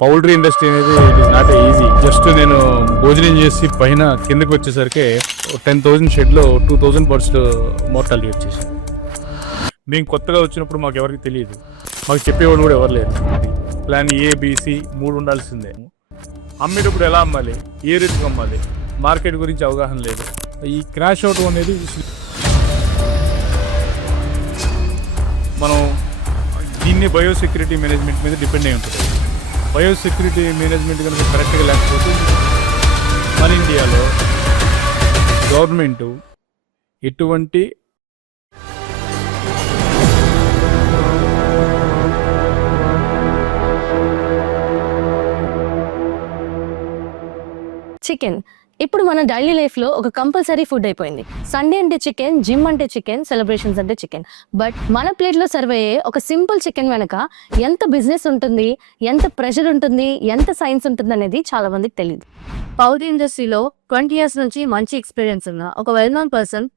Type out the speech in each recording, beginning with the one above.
Poultry industry అనేది it is not easy. Just నేను భోజనం చేసి పైన కిందకి వచ్చేసరికి 10,000 షెడ్లో 2,000 బర్డ్స్ మోర్టాలిటీ వచ్చేసి. మేము కొత్తగా వచ్చినప్పుడు మాకు ఎవరికి తెలియదు, మాకు చెప్పేవాళ్ళు కూడా ఎవరు లేరు. ప్లాన్ ఏబిసి 3 ఉండాల్సిందే. అమ్మేటప్పుడు ఎలా అమ్మాలి, ఏ రేటుకి అమ్మాలి, మార్కెట్ గురించి అవగాహన లేదు. ఈ క్రాష్ అవుట్ అనేది మనం దీన్ని బయోసెక్యూరిటీ మేనేజ్మెంట్ మీద డిపెండ్ అయి ఉంటుంది. బయోసెక్యూరిటీ మేనేజ్మెంట్ కనుక కరెక్ట్గా లేకపోతే మన ఇండియాలో గవర్నమెంటు ఎటువంటి చికెన్ ఇప్పుడు మన డైలీ లైఫ్లో ఒక కంపల్సరీ ఫుడ్ అయిపోయింది. సండే అంటే చికెన్, జిమ్ అంటే చికెన్, సెలబ్రేషన్స్ అంటే చికెన్. బట్ మన ప్లేట్లో సర్వ్ అయ్యే ఒక సింపుల్ చికెన్ వెనక ఎంత బిజినెస్ ఉంటుంది, ఎంత ప్రెషర్ ఉంటుంది, ఎంత సైన్స్ ఉంటుంది అనేది చాలా మందికి తెలియదు. పౌల్ట్రీ ఇండస్ట్రీలో 20 years నుంచి మంచి ఎక్స్పీరియన్స్ ఉన్న ఒక వెల్ నోన్ పర్సన్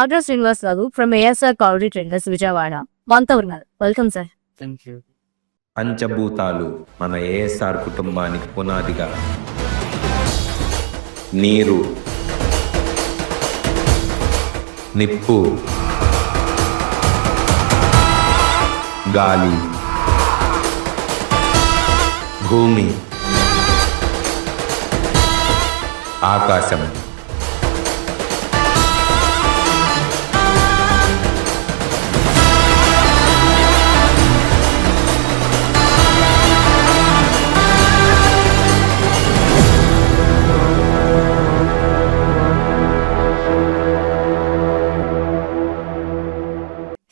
ఆర్డర్ Srinivas garu from ASR poultry traders Vijayawada మనతో ఉన్నారు. Welcome sir. Thank you. పంచభూతాలు మన ఏఎస్ఆర్ కుటుంబానికి పునాదిగా నీరు, నిప్పు, గాలి, భూమి, ఆకాశం.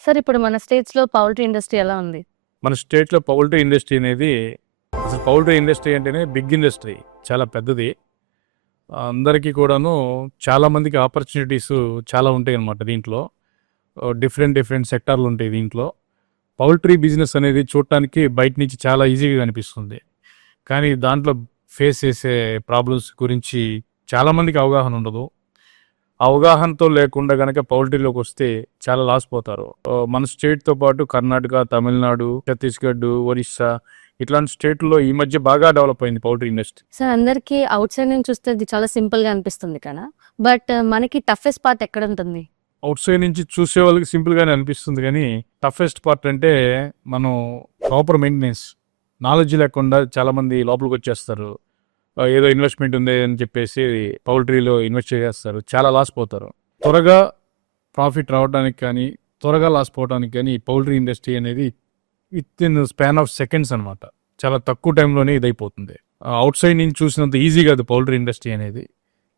సార్ ఇప్పుడు మన స్టేట్స్లో పౌల్ట్రీ ఇండస్ట్రీ ఎలా ఉంది? మన స్టేట్లో పౌల్ట్రీ ఇండస్ట్రీ అనేది, అసలు పౌల్ట్రీ ఇండస్ట్రీ అంటేనే బిగ్ ఇండస్ట్రీ, చాలా పెద్దది. అందరికీ కూడాను చాలామందికి ఆపర్చునిటీస్ చాలా ఉంటాయి అన్నమాట. దీంట్లో డిఫరెంట్ సెక్టార్లు ఉంటాయి. దీంట్లో పౌల్ట్రీ బిజినెస్ అనేది చూడటానికి బయట నుంచి చాలా ఈజీగా కనిపిస్తుంది, కానీ దాంట్లో ఫేస్ చేసే ప్రాబ్లమ్స్ గురించి చాలామందికి అవగాహన ఉండదు. అవగాహనతో లేకుండా కనుక పౌల్ట్రీలోకి వస్తే చాలా లాస్ పోతారు. మన స్టేట్తో పాటు కర్ణాటక, తమిళనాడు, ఛత్తీస్గఢ్, ఒరిస్సా ఇట్లాంటి స్టేట్లో ఈ మధ్య బాగా డెవలప్ అయింది పౌల్ట్రీ ఇండస్ట్రీ. సార్ అందరికీ అవుట్ సైడ్ నుంచి చూస్తే ఇది చాలా సింపుల్గా అనిపిస్తుంది కదా, బట్ మనకి టఫెస్ట్ పార్ట్ ఎక్కడ ఉంటుంది? అవుట్ సైడ్ నుంచి చూసే వాళ్ళకి సింపుల్గానే అనిపిస్తుంది, కానీ టఫెస్ట్ పార్ట్ అంటే మనం ప్రాపర్ మెయింటెనెన్స్, నాలెడ్జ్ లేకుండా చాలామంది లోపలికి వచ్చేస్తారు. ఏదో ఇన్వెస్ట్మెంట్ ఉంది అని చెప్పేసి పౌల్ట్రీలో ఇన్వెస్ట్ చేస్తారు, చాలా లాస్ పోతారు. త్వరగా ప్రాఫిట్ రావడానికి కానీ త్వరగా లాస్ పోవడానికి కానీ ఈ పౌల్ట్రీ ఇండస్ట్రీ అనేది with in span of seconds అనమాట, చాలా తక్కువ టైంలోనే ఇదైపోతుంది. అవుట్ సైడ్ నుంచి చూసినంత ఈజీ కాదు పౌల్ట్రీ ఇండస్ట్రీ అనేది.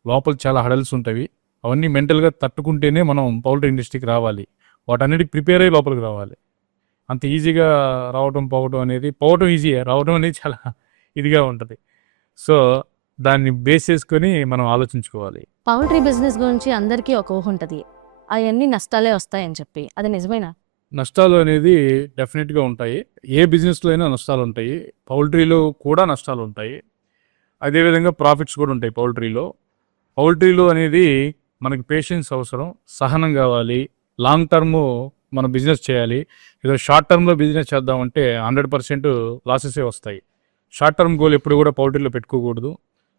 లోపల చాలా హడల్స్ ఉంటాయి, అవన్నీ మెంటల్గా తట్టుకుంటేనే మనం పౌల్ట్రీ ఇండస్ట్రీకి రావాలి. వాటన్నిటికి ప్రిపేర్ అయ్యి లోపలికి రావాలి. అంత ఈజీగా పోవటం ఈజీయే, రావడం అనేది చాలా ఇదిగా ఉంటుంది. సో దాన్ని బేస్ చేసుకొని మనం ఆలోచించుకోవాలి. పౌల్ట్రీ బిజినెస్ గురించి అందరికీ ఒక ఊహ ఉంటుంది, అవన్నీ నష్టాలే వస్తాయని చెప్పి. అది నిజమేనా? నష్టాలు అనేది డెఫినెట్గా ఉంటాయి. ఏ బిజినెస్లో అయినా నష్టాలు ఉంటాయి, పౌల్ట్రీలో కూడా నష్టాలు ఉంటాయి. అదేవిధంగా ప్రాఫిట్స్ కూడా ఉంటాయి పౌల్ట్రీలో అనేది మనకి పేషెన్స్ అవసరం, సహనం కావాలి. లాంగ్ టర్మ్ మన బిజినెస్ చేయాలి. ఏదో షార్ట్ టర్మ్లో బిజినెస్ చేద్దామంటే 100% లాసెసే వస్తాయి. షార్ట్ టర్మ్ గోల్ ఎప్పుడు కూడా పౌల్ట్రీలో పెట్టుకోకూడదు.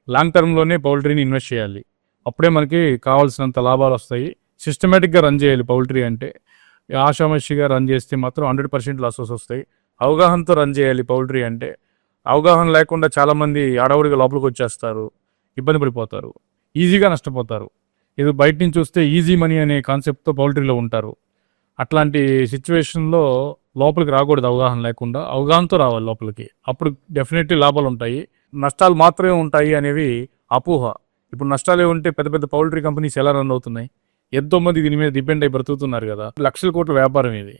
లాంగ్ టర్మ్లోనే పౌల్ట్రీని ఇన్వెస్ట్ చేయాలి, అప్పుడే మనకి కావాల్సినంత లాభాలు వస్తాయి. సిస్టమేటిక్గా రన్ చేయాలి పౌల్ట్రీ అంటే. ఆషామాషిగా రన్ చేస్తే మాత్రం 100% లాసెస్ వస్తాయి. అవగాహనతో రన్ చేయాలి పౌల్ట్రీ అంటే. అవగాహన లేకుండా చాలామంది ఆడవుడిగా లోపలికి వచ్చేస్తారు, ఇబ్బంది పడిపోతారు, ఈజీగా నష్టపోతారు. ఇది బయట నుంచి చూస్తే ఈజీ మనీ అనే కాన్సెప్ట్తో పౌల్ట్రీలో ఉంటారు. అట్లాంటి సిచ్యువేషన్లో లోపలికి రాకూడదు అవగాహన లేకుండా, అవగాహనతో రావాలి లోపలికి. అప్పుడు డెఫినెట్లీ లాభాలు ఉంటాయి. నష్టాలు మాత్రమే ఉంటాయి అనేవి అపోహ. ఇప్పుడు నష్టాలే ఉంటే పెద్ద పెద్ద పౌల్ట్రీ కంపెనీస్ ఎలా రన్ అవుతున్నాయి? ఎంతోమంది దీని మీద డిపెండ్ అయి బ్రతుకుతున్నారు కదా. లక్షల కోట్ల వ్యాపారం ఇది.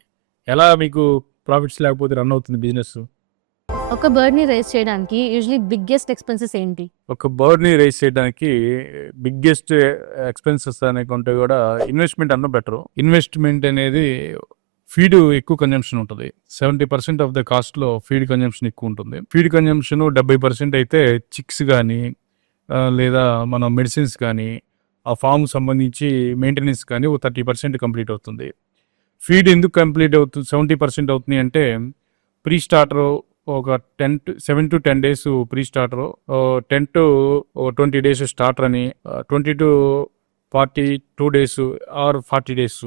ఎలా మీకు ప్రాఫిట్స్ లేకపోతే రన్ అవుతుంది బిజినెస్? ఒక బర్డ్ని రైస్ చేయడానికి యూజువల్లీ బిగ్గెస్ట్ ఎక్స్పెన్సెస్ ఏంటి? ఒక బర్డ్ని రైస్ చేయడానికి బిగ్గెస్ట్ ఎక్స్పెన్సెస్ అనేకుంటే కూడా ఇన్వెస్ట్మెంట్ అన్న బెటర్. ఇన్వెస్ట్మెంట్ అనేది ఫీడ్ ఎక్కువ కన్జంప్షన్ ఉంటుంది. 70% ఆఫ్ ద కాస్ట్లో ఫీడ్ కన్జంప్షన్ ఎక్కువ ఉంటుంది. ఫీడ్ కన్జంప్షన్ 70% అయితే చిక్స్ కానీ లేదా మన మెడిసిన్స్ కానీ ఆ ఫామ్ సంబంధించి మెయింటెనెన్స్ కానీ 30% కంప్లీట్ అవుతుంది. ఫీడ్ ఎందుకు కంప్లీట్ అవుతుంది 70% అవుతుంది అంటే ప్రీ స్టార్టర్ ఒక 7 to 10 days pre starter, 10 to 20 days starter అని, 20 to 42 days or 40 days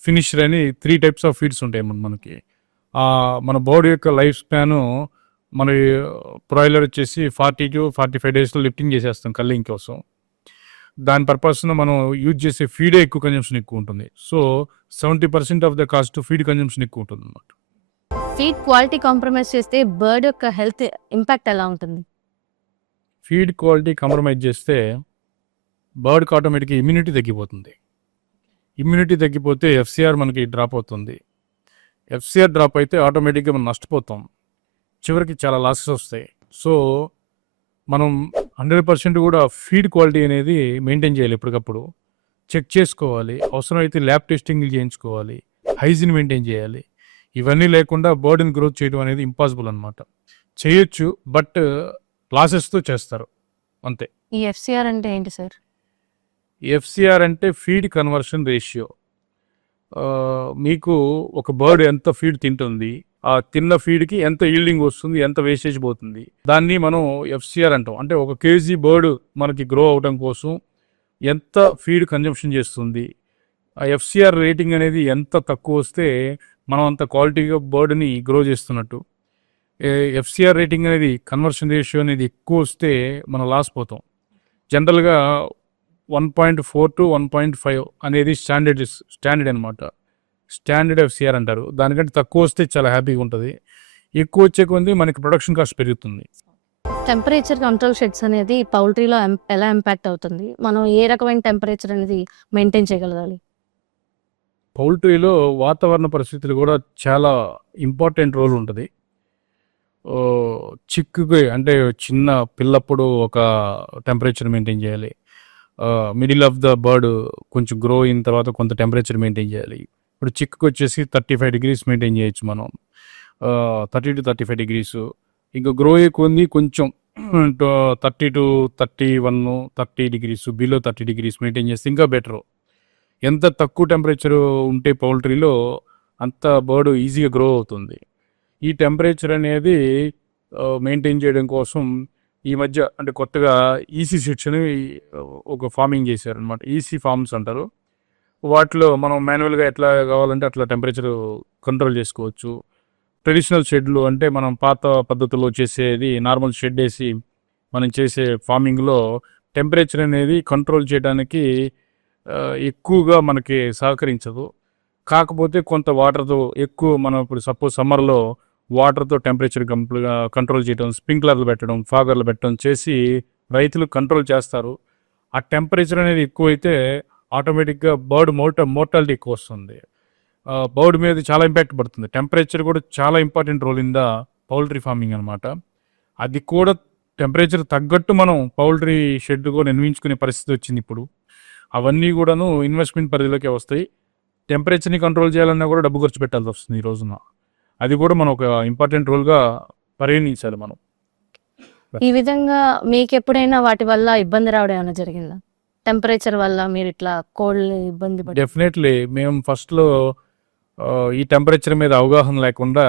finisher అని 3 టైప్స్ ఆఫ్ ఫీడ్స్ ఉంటాయి మనకి. మన బాడీ యొక్క లైఫ్ స్పాన్ మన బ్రాయిలర్ వచ్చేసి 40 to 45 డేస్లో లిఫ్టింగ్ చేసేస్తాం కల్లింగ్ కోసం. దాని పర్పస్న మనం యూజ్ చేసే ఫీడే ఎక్కువ కన్జంప్షన్ ఎక్కువ ఉంటుంది. So 70% of the cost feed consumption ఎక్కువ ఉంటుంది అన్నమాట. ఫీడ్ క్వాలిటీ కాంప్రమైజ్ చేస్తే బర్డ్ యొక్క హెల్త్ ఇంపాక్ట్ ఎలా ఉంటుంది? ఫీడ్ క్వాలిటీ కాంప్రమైజ్ చేస్తే బర్డ్కి ఆటోమేటిక్గా ఇమ్యూనిటీ తగ్గిపోతుంది. ఇమ్యూనిటీ తగ్గిపోతే ఎఫ్సిఆర్ మనకి డ్రాప్ అవుతుంది. ఎఫ్సిఆర్ డ్రాప్ అయితే ఆటోమేటిక్గా మనం నష్టపోతాం. చివరికి చాలా లాసెస్ వస్తాయి. సో మనం 100% కూడా ఫీడ్ క్వాలిటీ అనేది మెయింటైన్ చేయాలి. ఎప్పటికప్పుడు చెక్ చేసుకోవాలి. అవసరమైతే ల్యాబ్ టెస్టింగ్లు చేయించుకోవాలి. హైజీన్ మెయింటైన్ చేయాలి. ఇవన్నీ లేకుండా బర్డ్ని గ్రోత్ చేయడం అనేది ఇంపాసిబుల్ అనమాట. చేయొచ్చు, బట్ లాసెస్తో చేస్తారు అంతే. ఈ ఎఫ్సిఆర్ అంటే ఏంటి సార్? ఎఫ్సిఆర్ అంటే ఫీడ్ కన్వర్షన్ రేషియో. మీకు ఒక బర్డ్ ఎంత ఫీడ్ తింటుంది, ఆ తిన్న ఫీడ్కి ఎంత ఈల్డింగ్ వస్తుంది, ఎంత వేస్టేజ్ పోతుంది, దాన్ని మనం ఎఫ్సిఆర్ అంటాం. అంటే 1 kg బర్డ్ మనకి గ్రో అవడం కోసం ఎంత ఫీడ్ కన్జంప్షన్ చేస్తుంది, ఆ ఎఫ్సిఆర్ రేటింగ్ అనేది ఎంత తక్కువ వస్తే మనం అంత క్వాలిటీగా బర్డ్ని గ్రో చేస్తున్నట్టు. ఎఫ్సిఆర్ రేటింగ్ అనేది కన్వర్షన్ రేషియో అనేది ఎక్కువ వస్తే మనం లాస్ పోతాం. జనరల్గా 1.4 to 1.5 అనేది స్టాండర్డ్ అనమాట. స్టాండర్డ్ ఎఫ్సిఆర్ అంటారు. దానికంటే తక్కువ వస్తే చాలా హ్యాపీగా ఉంటుంది. ఎక్కువ వచ్చే కొద్ది మనకి ప్రొడక్షన్ కాస్ట్ పెరుగుతుంది. టెంపరేచర్ కంట్రోల్ షెడ్స్ అనేది పౌల్ట్రీలో ఎలా ఇంపాక్ట్ అవుతుంది? మనం ఏ రకమైన టెంపరేచర్ అనేది మెయింటైన్ చేయగలగాలి? పౌల్ట్రీలో వాతావరణ పరిస్థితులు కూడా చాలా ఇంపార్టెంట్ రోల్ ఉంటుంది. చిక్కుకి అంటే చిన్న పిల్లప్పుడు ఒక టెంపరేచర్ మెయింటైన్ చేయాలి. మిడిల్ ఆఫ్ ద బర్డ్ కొంచెం గ్రో అయిన తర్వాత కొంత టెంపరేచర్ మెయింటైన్ చేయాలి. ఇప్పుడు చిక్కుకి వచ్చేసి 35 degrees మెయింటైన్ చేయొచ్చు మనం, 30 to 35 degrees. ఇంకా గ్రో అయ్యే కొన్ని కొంచెం 30 to 31, 30 degrees, below 30 degrees maintain చేస్తే ఇంకా బెటరు. ఎంత తక్కువ టెంపరేచర్ ఉంటే పౌల్ట్రీలో అంత బర్డ్ ఈజీగా గ్రో అవుతుంది. ఈ టెంపరేచర్ అనేది మెయింటైన్ చేయడం కోసం ఈ మధ్య అంటే కొత్తగా ఈసీ సీడ్స్ అని ఒక ఫార్మింగ్ చేశారనమాట. ఈసీ ఫార్మ్స్ అంటారు. వాటిలో మనం మాన్యువల్గా ఎట్లా కావాలంటే అట్లా టెంపరేచర్ కంట్రోల్ చేసుకోవచ్చు. ట్రెడిషనల్ షెడ్లు అంటే మనం పాత పద్ధతిలో చేసేది నార్మల్ షెడ్ వేసి మనం చేసే ఫార్మింగ్లో టెంపరేచర్ అనేది కంట్రోల్ చేయడానికి ఎక్కువగా మనకి సహకరించదు. కాకపోతే కొంత వాటర్తో ఎక్కువ మనం ఇప్పుడు సపోజ్ సమ్మర్లో వాటర్తో టెంపరేచర్ కంట్రోల్ చేయడం, స్ప్రింక్లర్లు పెట్టడం, ఫాగర్లు పెట్టడం చేసి రైతులు కంట్రోల్ చేస్తారు. ఆ టెంపరేచర్ అనేది ఎక్కువైతే ఆటోమేటిక్గా బర్డ్ మోర్టాలిటీ ఎక్కువ వస్తుంది. బర్డ్ మీద చాలా ఇంపాక్ట్ పడుతుంది. టెంపరేచర్ కూడా చాలా important role in the poultry farming అనమాట. అది కూడా టెంపరేచర్ తగ్గట్టు మనం పౌల్ట్రీ షెడ్ కూడా నిర్మించుకునే పరిస్థితి వచ్చింది ఇప్పుడు. అవన్నీ కూడాను ఇన్వెస్ట్మెంట్ పరిధిలోకి వస్తాయి. టెంపరేచర్ని కంట్రోల్ చేయాలన్నా కూడా డబ్బు ఖర్చు పెట్టాల్సి వస్తుంది ఈ రోజున. అది కూడా మనం ఒక ఇంపార్టెంట్ రోల్గా పరిగణించాలి మనం. ఈ విధంగా మీకు ఎప్పుడైనా వాటి వల్ల ఇబ్బంది రావడం ఏమైనా జరిగిందా? టెంపరేచర్ వల్ల మీరు ఇట్లా కోల్డ్ ఇబ్బంది పడి? డెఫినెట్లీ మేము ఫస్ట్లో ఈ టెంపరేచర్ మీద అవగాహన లేకుండా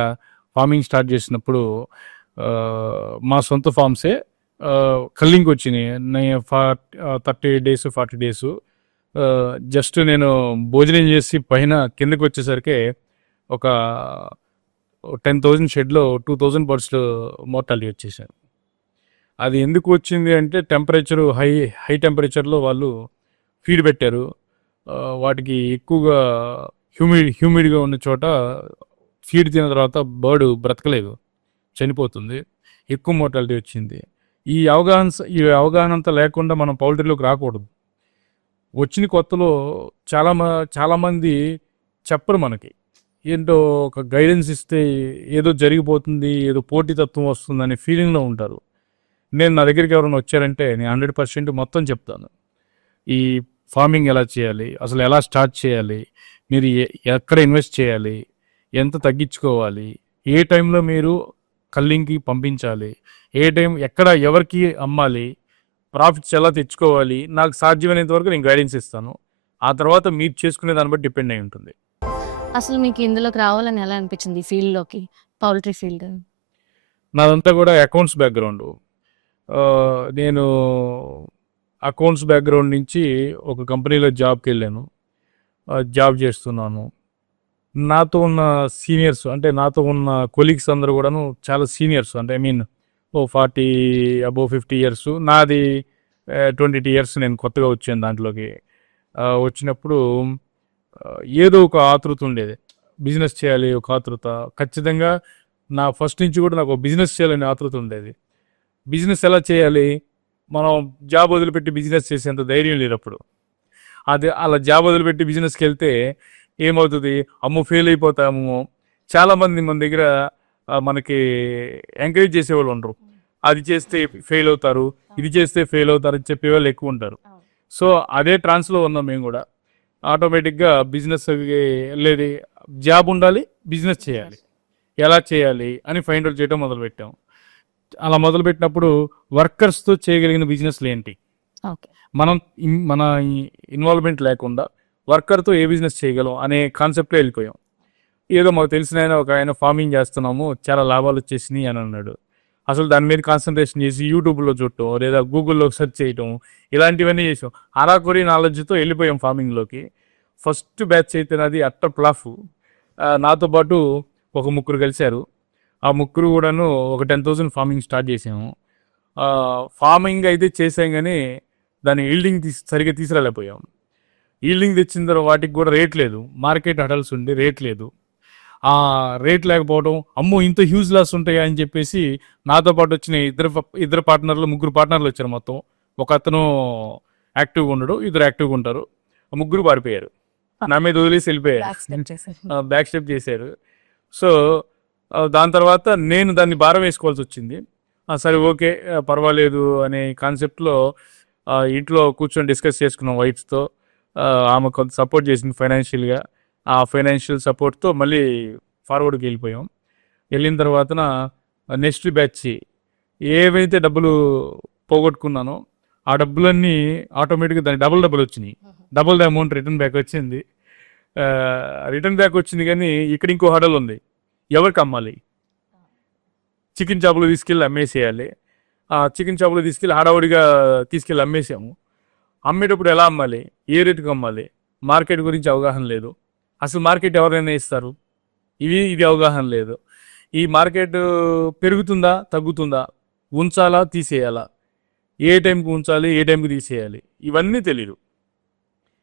ఫార్మింగ్ స్టార్ట్ చేసినప్పుడు మా సొంత ఫార్మ్సే కల్లింగ్ వచ్చినాయి. 30 days 40 days జస్ట్ నేను భోజనం చేసి పైన కిందకి వచ్చేసరికి ఒక 10,000 షెడ్లో 2,000 బర్డ్స్ మోర్టాలిటీ వచ్చేసాను. అది ఎందుకు వచ్చింది అంటే టెంపరేచరు హై టెంపరేచర్లో వాళ్ళు ఫీడ్ పెట్టారు. వాటికి ఎక్కువగా హ్యూమిడ్గా ఉన్న చోట ఫీడ్ తిన్న తర్వాత బర్డ్ బ్రతకలేదు, చనిపోతుంది. ఎక్కువ మోర్టాలిటీ వచ్చింది. ఈ అవగాహన అంతా లేకుండా మనం పౌల్ట్రీలోకి రాకూడదు. వచ్చిన కొత్తలో చాలామంది చెప్పరు మనకి. ఏంటో ఒక గైడెన్స్ ఇస్తే ఏదో జరిగిపోతుంది, ఏదో పోటీతత్వం వస్తుంది అనే ఫీలింగ్లో ఉంటారు. నా దగ్గరికి ఎవరైనా వచ్చారంటే నేను 100% మొత్తం చెప్తాను. ఈ ఫార్మింగ్ ఎలా చేయాలి, అసలు ఎలా స్టార్ట్ చేయాలి, మీరు ఎక్కడ ఇన్వెస్ట్ చేయాలి, ఎంత తగ్గించుకోవాలి, ఏ టైంలో మీరు కల్లింగ్కి పంపించాలి, ఏ టైం ఎక్కడ ఎవరికి అమ్మాలి, ప్రాఫిట్స్ ఎలా తెచ్చుకోవాలి, నాకు సాధ్యమైనంత వరకు నేను గైడెన్స్ ఇస్తాను. ఆ తర్వాత మీరు చేసుకునే దాన్ని బట్టి డిపెండ్ అయి ఉంటుంది. అసలు మీకు ఇందులోకి రావాలని ఎలా అనిపించింది ఫీల్డ్లోకి, పౌల్ట్రీ ఫీల్డ్? నాదంతా కూడా అకౌంట్స్ బ్యాక్గ్రౌండ్. నేను అకౌంట్స్ బ్యాక్గ్రౌండ్ నుంచి ఒక కంపెనీలో జాబ్‌కెళ్ళాను. జాబ్ చేస్తున్నాను. నాతో ఉన్న సీనియర్స్ అంటే నాతో ఉన్న కొలీగ్స్ అందరూ కూడాను చాలా సీనియర్స్. అంటే ఐ మీన్ 40 అబోవ్ 50 ఇయర్స్. నాది 22 ఇయర్స్. నేను కొత్తగా వచ్చాను దాంట్లోకి. వచ్చినప్పుడు ఏదో ఒక ఆతృత ఉండేది. బిజినెస్ చేయాలి ఒక ఆతృత. ఖచ్చితంగా నా ఫస్ట్ నుంచి కూడా నాకు బిజినెస్ చేయాలనే ఆతృత ఉండేది. బిజినెస్ ఎలా చేయాలి? మనం జాబ్ వదిలిపెట్టి బిజినెస్ చేసేంత ధైర్యం లేదప్పుడు. అది అలా జాబ్ వదిలిపెట్టి బిజినెస్‌కెళ్తే ఏమవుతది? అమ్మో! ఫెయిల్ అయిపోతాము. చాలామంది మన దగ్గర మనకి ఎంకరేజ్ చేసేవాళ్ళు ఉండరు. అది చేస్తే ఫెయిల్ అవుతారు. ఇది చేస్తే ఫెయిల్ అవుతారు అని చెప్పేవాళ్ళు ఎక్కువ ఉంటారు. సో, అదే ట్రాన్స్‌లో ఉన్నాం మేము గూడా. ఆటోమేటిక్‌గా బిజినెస్‌కి లేదు, జాబ్ ఉండాలి, బిజినెస్ చేయాలి. ఎలా చేయాలి అని ఫైండ్ ఔట్ చేయడం మొదలుపెట్టాం. అలా మొదలుపెట్టినప్పుడు వర్కర్స్‌తో చేయగలిగిన బిజినెస్‌లేంటి? ఓకే. మన ఇన్వాల్వ్‌మెంట్ లేకుండా వర్కర్‌తో ఏ బిజినెస్ చేయగలం అనే కాన్సెప్ట్‌లో వెళ్ళిపోయాం. ఏదో మాకు తెలిసిన ఒక ఆయన ఫార్మింగ్ చేస్తున్నాము, చాలా లాభాలు వచ్చేసినాయి అని అన్నాడు. అసలు దాని మీద కాన్సంట్రేషన్ చేసి యూట్యూబ్‌లో చూడటం లేదా గూగుల్‌లో సెర్చ్ చేయటం ఇలాంటివన్నీ చేసాం. అరాకొరి నాలెడ్జ్‌తో వెళ్ళిపోయాం ఫార్మింగ్‌లోకి. ఫస్ట్ బ్యాచ్ అయితే నాది అట్టర్ ఫ్లాప్. నాతో పాటు ఒక ముగ్గురు కలిశారు. ఆ ముగ్గురు కూడాను ఒక 10,000 ఫార్మింగ్ స్టార్ట్ చేసాము. ఫార్మింగ్ అయితే చేసాం కానీ దాని ఈల్డింగ్ సరిగ్గా తీసుకురాలేకపోయాం. ఈల్డింగ్ తెచ్చిన తర్వాత వాటికి కూడా రేట్ లేదు. మార్కెట్ హడల్స్ ఉండి రేట్ లేదు. ఆ రేట్ లేకపోవడం, అమ్మో! ఇంత హ్యూజ్ లాస్ ఉంటాయా అని చెప్పేసి నాతో పాటు వచ్చిన ఇద్దరు పార్ట్నర్లు, ముగ్గురు పార్ట్నర్లు వచ్చారు మొత్తం. ఒక అతను యాక్టివ్‌గా ఉండడు, ఇద్దరు యాక్టివ్‌గా ఉంటారు. ఆ ముగ్గురు పారిపోయారు. నా మీద వదిలేసి వెళ్ళిపోయారు. బ్యాక్ స్టెప్ చేశారు. సో, దాని తర్వాత నేను దాన్ని భారం వేసుకోవాల్సి వచ్చింది. సరే ఓకే, పర్వాలేదు అనే కాన్సెప్ట్‌లో ఇంట్లో కూర్చొని డిస్కస్ చేసుకున్నాం వైఫ్‌తో. ఆమె కొంత సపోర్ట్ చేసింది ఫైనాన్షియల్‌గా. ఆ ఫైనాన్షియల్ సపోర్ట్‌తో మళ్ళీ ఫార్వర్డ్‌కి వెళ్ళిపోయాం. వెళ్ళిన తర్వాతన నెక్స్ట్ బ్యాచ్ ఏవైతే డబ్బులు పోగొట్టుకున్నానో ఆ డబ్బులన్నీ ఆటోమేటిక్‌గా దానికి డబుల్ వచ్చినాయి. Double the amount return back వచ్చింది. రిటర్న్ బ్యాక్ వచ్చింది కానీ ఇక్కడ ఇంకో హడల్ ఉంది. ఎవరికి అమ్మాలి? చికెన్ షాప్‌లో తీసుకెళ్ళి అమ్మేసేయాలి. చికెన్ షాప్‌లో తీసుకెళ్ళి హడావుడిగా తీసుకెళ్ళి అమ్మేసాము. అమ్మేటప్పుడు ఎలా అమ్మాలి? ఏ రేటుకి అమ్మాలి? మార్కెట్ గురించి అవగాహన లేదు. అసలు మార్కెట్ ఎవరైనా ఇస్తారు? ఇది అవగాహన లేదు. ఈ మార్కెట్ పెరుగుతుందా? తగ్గుతుందా? ఉంచాలా? తీసేయాలా? ఏ టైంకి ఉంచాలి? ఏ టైంకి తీసేయాలి? ఇవన్నీ తెలీదు.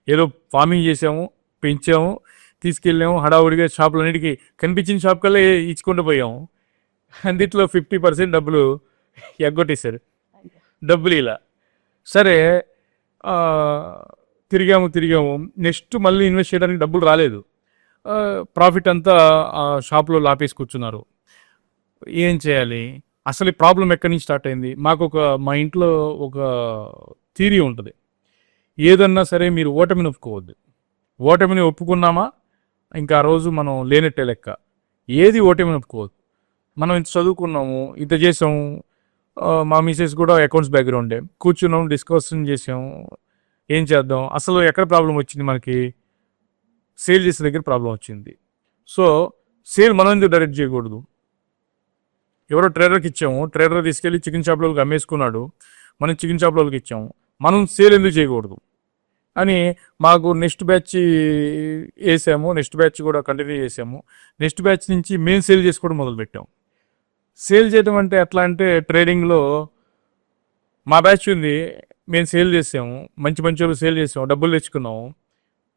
ఏదో ఫార్మింగ్ చేసాము, పెంచాము, తీసుకెళ్ళాము, హడావుడిగా షాపులన్నిటికీ కనిపించిన షాప్ కల్లా ఇచ్చుకుంటూ పోయాము. అందుట్లో 50% డబ్బులు ఎగ్గొట్టేశారు. డబ్బులు ఇలా. సరే, తిరిగాము. నెక్స్ట్ మళ్ళీ ఇన్వెస్ట్ చేయడానికి డబ్బులు రాలేదు. ప్రాఫిట్ అంతా షాప్లో లాపేసి కూర్చున్నారు. ఏం చేయాలి? అసలు ఈ ప్రాబ్లం ఎక్కడి నుంచి స్టార్ట్ అయింది? మా ఇంట్లో ఒక థియరీ ఉంటుంది. ఏదన్నా సరే మీరు ఓటమిని ఒప్పుకోవద్దు. ఓటమిని ఒప్పుకున్నామా ఇంకా ఆ రోజు మనం లేనట్టే లెక్క. ఏది ఓటమిని ఒప్పుకోవద్దు. మనం ఇంత చదువుకున్నాము, ఇంత చేసాము. మా మిసెస్ కూడా అకౌంట్స్ బ్యాక్గ్రౌండే. కూర్చున్నాము, డిస్కషన్ చేసాము. ఏం చేద్దాం? అసలు ఎక్కడ ప్రాబ్లం వచ్చింది మనకి? సేల్ చేసే దగ్గర ప్రాబ్లం వచ్చింది. సో, సేల్ మనం ఎందుకు డైరెక్ట్ చేయకూడదు? ఎవరో ట్రేడర్కి ఇచ్చాము, ట్రేడర్ తీసుకెళ్ళి చికెన్ షాప్లోకి అమ్మేసుకున్నాడు, మనం చికెన్ షాప్లోకి ఇచ్చాము, మనం సేల్ ఎందుకు చేయకూడదు అని మాకు నెక్స్ట్ బ్యాచ్ వేసాము. నెక్స్ట్ బ్యాచ్ కూడా కంటిన్యూ చేసాము. నెక్స్ట్ బ్యాచ్ నుంచి మేము సేల్ చేసుకోవడం మొదలుపెట్టాం. సేల్ చేయడం అంటే ఎట్లా అంటే ట్రేడింగ్లో మా బ్యాచ్ ఉంది, మేము సేల్ చేసాము, మంచి వాళ్ళు సేల్ చేసాము, డబ్బులు తెచ్చుకున్నాము.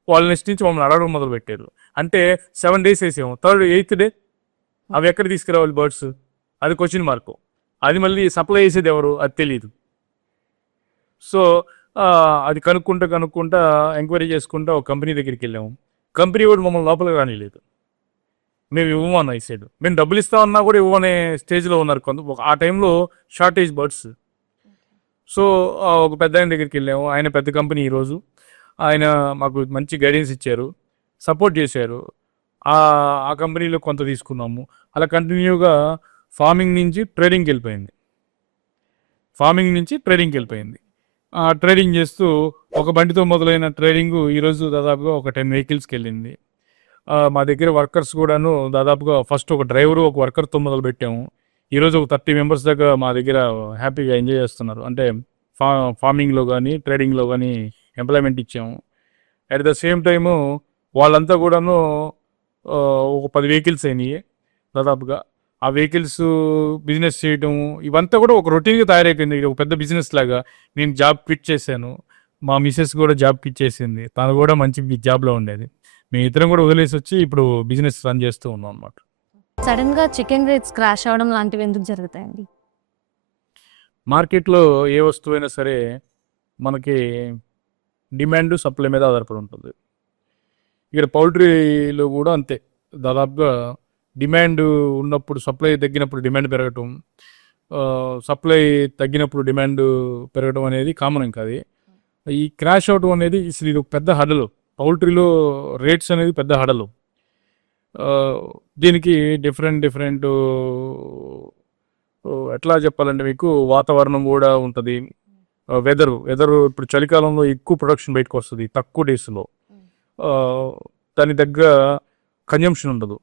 వాళ్ళు నెక్స్ట్ నుంచి మమ్మల్ని అడగడం మొదలుపెట్టారు. అంటే 7 days వేసాము, 8th day అవి ఎక్కడ తీసుకురావాలి బర్డ్స్? అది క్వశ్చన్ మార్కు. అది మళ్ళీ సప్లై చేసేది ఎవరు? అది తెలియదు. సో, అది కనుక్కుంటా ఎంక్వైరీ చేసుకుంటా ఒక కంపెనీ దగ్గరికి వెళ్ళాము. కంపెనీ కూడా మమ్మల్ని లోపలికి రానిలేదు. మేము ఇవ్వమన్నా ఈ సైడ్. మేము డబ్బులు ఇస్తామన్నా కూడా ఇవ్వమనే స్టేజ్లో ఉన్నారు ఆ టైంలో షార్టేజ్ బర్డ్స్. సో, ఒక పెద్ద ఆయన దగ్గరికి వెళ్ళాము. ఆయన పెద్ద కంపెనీ ఈరోజు. ఆయన మాకు మంచి గైడెన్స్ ఇచ్చారు, సపోర్ట్ చేశారు. ఆ కంపెనీలో కొంత తీసుకున్నాము. అలా కంటిన్యూగా ఫార్మింగ్ నుంచి ట్రేడింగ్కి వెళ్ళిపోయింది. ట్రేడింగ్ చేస్తూ ఒక బండితో మొదలైన ట్రేడింగ్ ఈరోజు దాదాపుగా ఒక 10 vehiclesకి వెళ్ళింది. మా దగ్గర వర్కర్స్ కూడాను దాదాపుగా ఫస్ట్ ఒక డ్రైవరు, ఒక వర్కర్తో మొదలుపెట్టాము. ఈరోజు ఒక 30 మెంబర్స్ దాకా మా దగ్గర హ్యాపీగా ఎంజాయ్ చేస్తున్నారు. అంటే ఫార్మింగ్లో కానీ ట్రేడింగ్లో కానీ ఎంప్లాయ్మెంట్ ఇచ్చాము. అట్ ద సేమ్ టైము వాళ్ళంతా కూడాను ఒక 10 వెహికల్స్ అయినాయి దాదాపుగా. ఆ వెహికల్స్ బిజినెస్ చేయడం ఇవంతా కూడా ఒక రొటీన్గా తయారైపోయింది. ఇది ఒక పెద్ద బిజినెస్ లాగా. నేను జాబ్ క్విట్ చేశాను, మా మిసెస్ కూడా జాబ్ క్విట్ చేసింది, తను కూడా మంచి జాబ్లో ఉండేది. మేము ఇద్దరం కూడా వదిలేసి వచ్చి ఇప్పుడు బిజినెస్ రన్ చేస్తూ ఉన్నాం అనమాట. సడన్ గా చికెన్ రేట్స్ క్రాష్ అవడం లాంటివి ఎందుకు జరుగుతాయండి? మార్కెట్లో ఏ వస్తువైనా సరే మనకి డిమాండ్ సప్లై మీద ఆధారపడి ఉంటుంది. ఇక్కడ పౌల్ట్రీలో కూడా అంతే. దాదాపుగా డిమాండ్ ఉన్నప్పుడు సప్లై తగ్గినప్పుడు డిమాండ్ పెరగటం, సప్లై తగ్గినప్పుడు డిమాండ్ పెరగడం అనేది కామన్. ఇంకా అది ఈ క్రాష్ అవడం అనేది అసలు ఇది ఒక పెద్ద హడలు. పౌల్ట్రీలో రేట్స్ అనేది పెద్ద హడలు. దీనికి డిఫరెంట్ ఎట్లా చెప్పాలంటే మీకు వాతావరణం కూడా ఉంటుంది. వెదరు ఇప్పుడు చలికాలంలో ఎక్కువ ప్రొడక్షన్ బయటకు వస్తుంది తక్కువ డేస్లో. దాని దగ్గర కన్జంప్షన్ ఉండదు.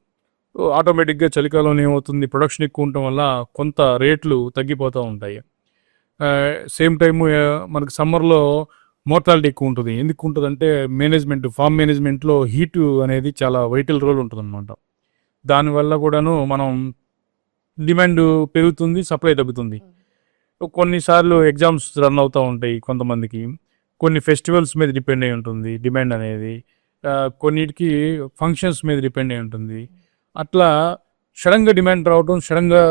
ఆటోమేటిక్గా చలికాలంలో ఏమవుతుంది, ప్రొడక్షన్ ఎక్కువ ఉండటం వల్ల కొంత రేట్లు తగ్గిపోతూ ఉంటాయి. సేమ్ టైము మనకి సమ్మర్లో మోర్టాలిటీ ఎక్కువ ఉంటుంది. ఎందుకు ఉంటుందంటే ఫార్మ్ మేనేజ్మెంట్లో హీటు అనేది చాలా వైటల్ రోల్ ఉంటుంది అనమాట. దానివల్ల కూడాను మనం డిమాండ్ పెరుగుతుంది, సప్లై తగ్గుతుంది. కొన్నిసార్లు ఎగ్జామ్స్ రన్ అవుతూ ఉంటాయి కొంతమందికి, కొన్ని ఫెస్టివల్స్ మీద డిపెండ్ అయి ఉంటుంది డిమాండ్ అనేది, కొన్నిటికి ఫంక్షన్స్ మీద డిపెండ్ అయి ఉంటుంది. అట్లా సడన్గా డిమాండ్ రావడం, సడన్గా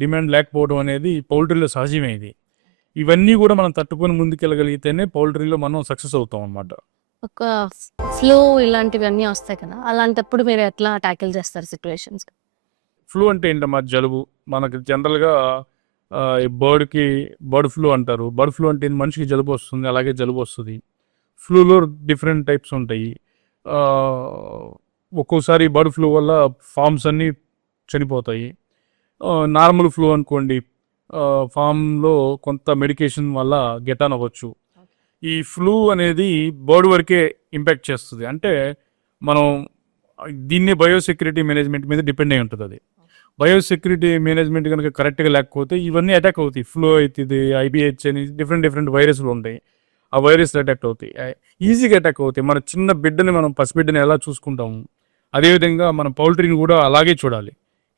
డిమాండ్ లేకపోవడం అనేది పౌల్ట్రీలో సహజమే. ఇవన్నీ కూడా మనం తట్టుకొని ముందుకెళ్ళగలిగితేనే పౌల్ట్రీలో మనం సక్సెస్ అవుతాం అన్నమాట. ఒక ఫ్లో ఇలాంటివి అన్నీ వస్తాయి కదా, అలాంటప్పుడు మీరు ఎట్లా ట్యాకిల్ చేస్తారు సిచ్యువేషన్స్? ఫ్లూ అంటే ఏంటమ్మా, జలుబు. మనకి జనరల్గా బర్డ్ ఫ్లూ అంటారు. బర్డ్ ఫ్లూ అంటే మనిషికి జలుబు వస్తుంది, అలాగే జలుబు వస్తుంది. ఫ్లూలో డిఫరెంట్ టైప్స్ ఉంటాయి. ఒక్కోసారి బర్డ్ ఫ్లూ వల్ల ఫార్మ్స్ అన్నీ చనిపోతాయి. నార్మల్ ఫ్లూ అనుకోండి, ఫామ్లో కొంత మెడికేషన్ వల్ల గెటాన్ అవ్వచ్చు. ఈ ఫ్లూ అనేది బర్డ్ వరకే ఇంపాక్ట్ చేస్తుంది. అంటే మనం దీన్నే బయోసెక్యూరిటీ మేనేజ్మెంట్ మీద డిపెండ్ అయి ఉంటుంది. అది బయోసెక్యూరిటీ మేనేజ్మెంట్ కనుక కరెక్ట్గా లేకపోతే ఇవన్నీ అటాక్ అవుతాయి. ఫ్లూ అవుతుంది, IBH అని డిఫరెంట్ వైరస్లు ఉంటాయి. ఆ వైరస్లు అటాక్ అవుతాయి, ఈజీగా అటాక్ అవుతాయి. మన చిన్న బిడ్డని, మనం పసిబిడ్డని ఎలా చూసుకుంటాము, అదేవిధంగా మన పౌల్ట్రీని కూడా అలాగే చూడాలి.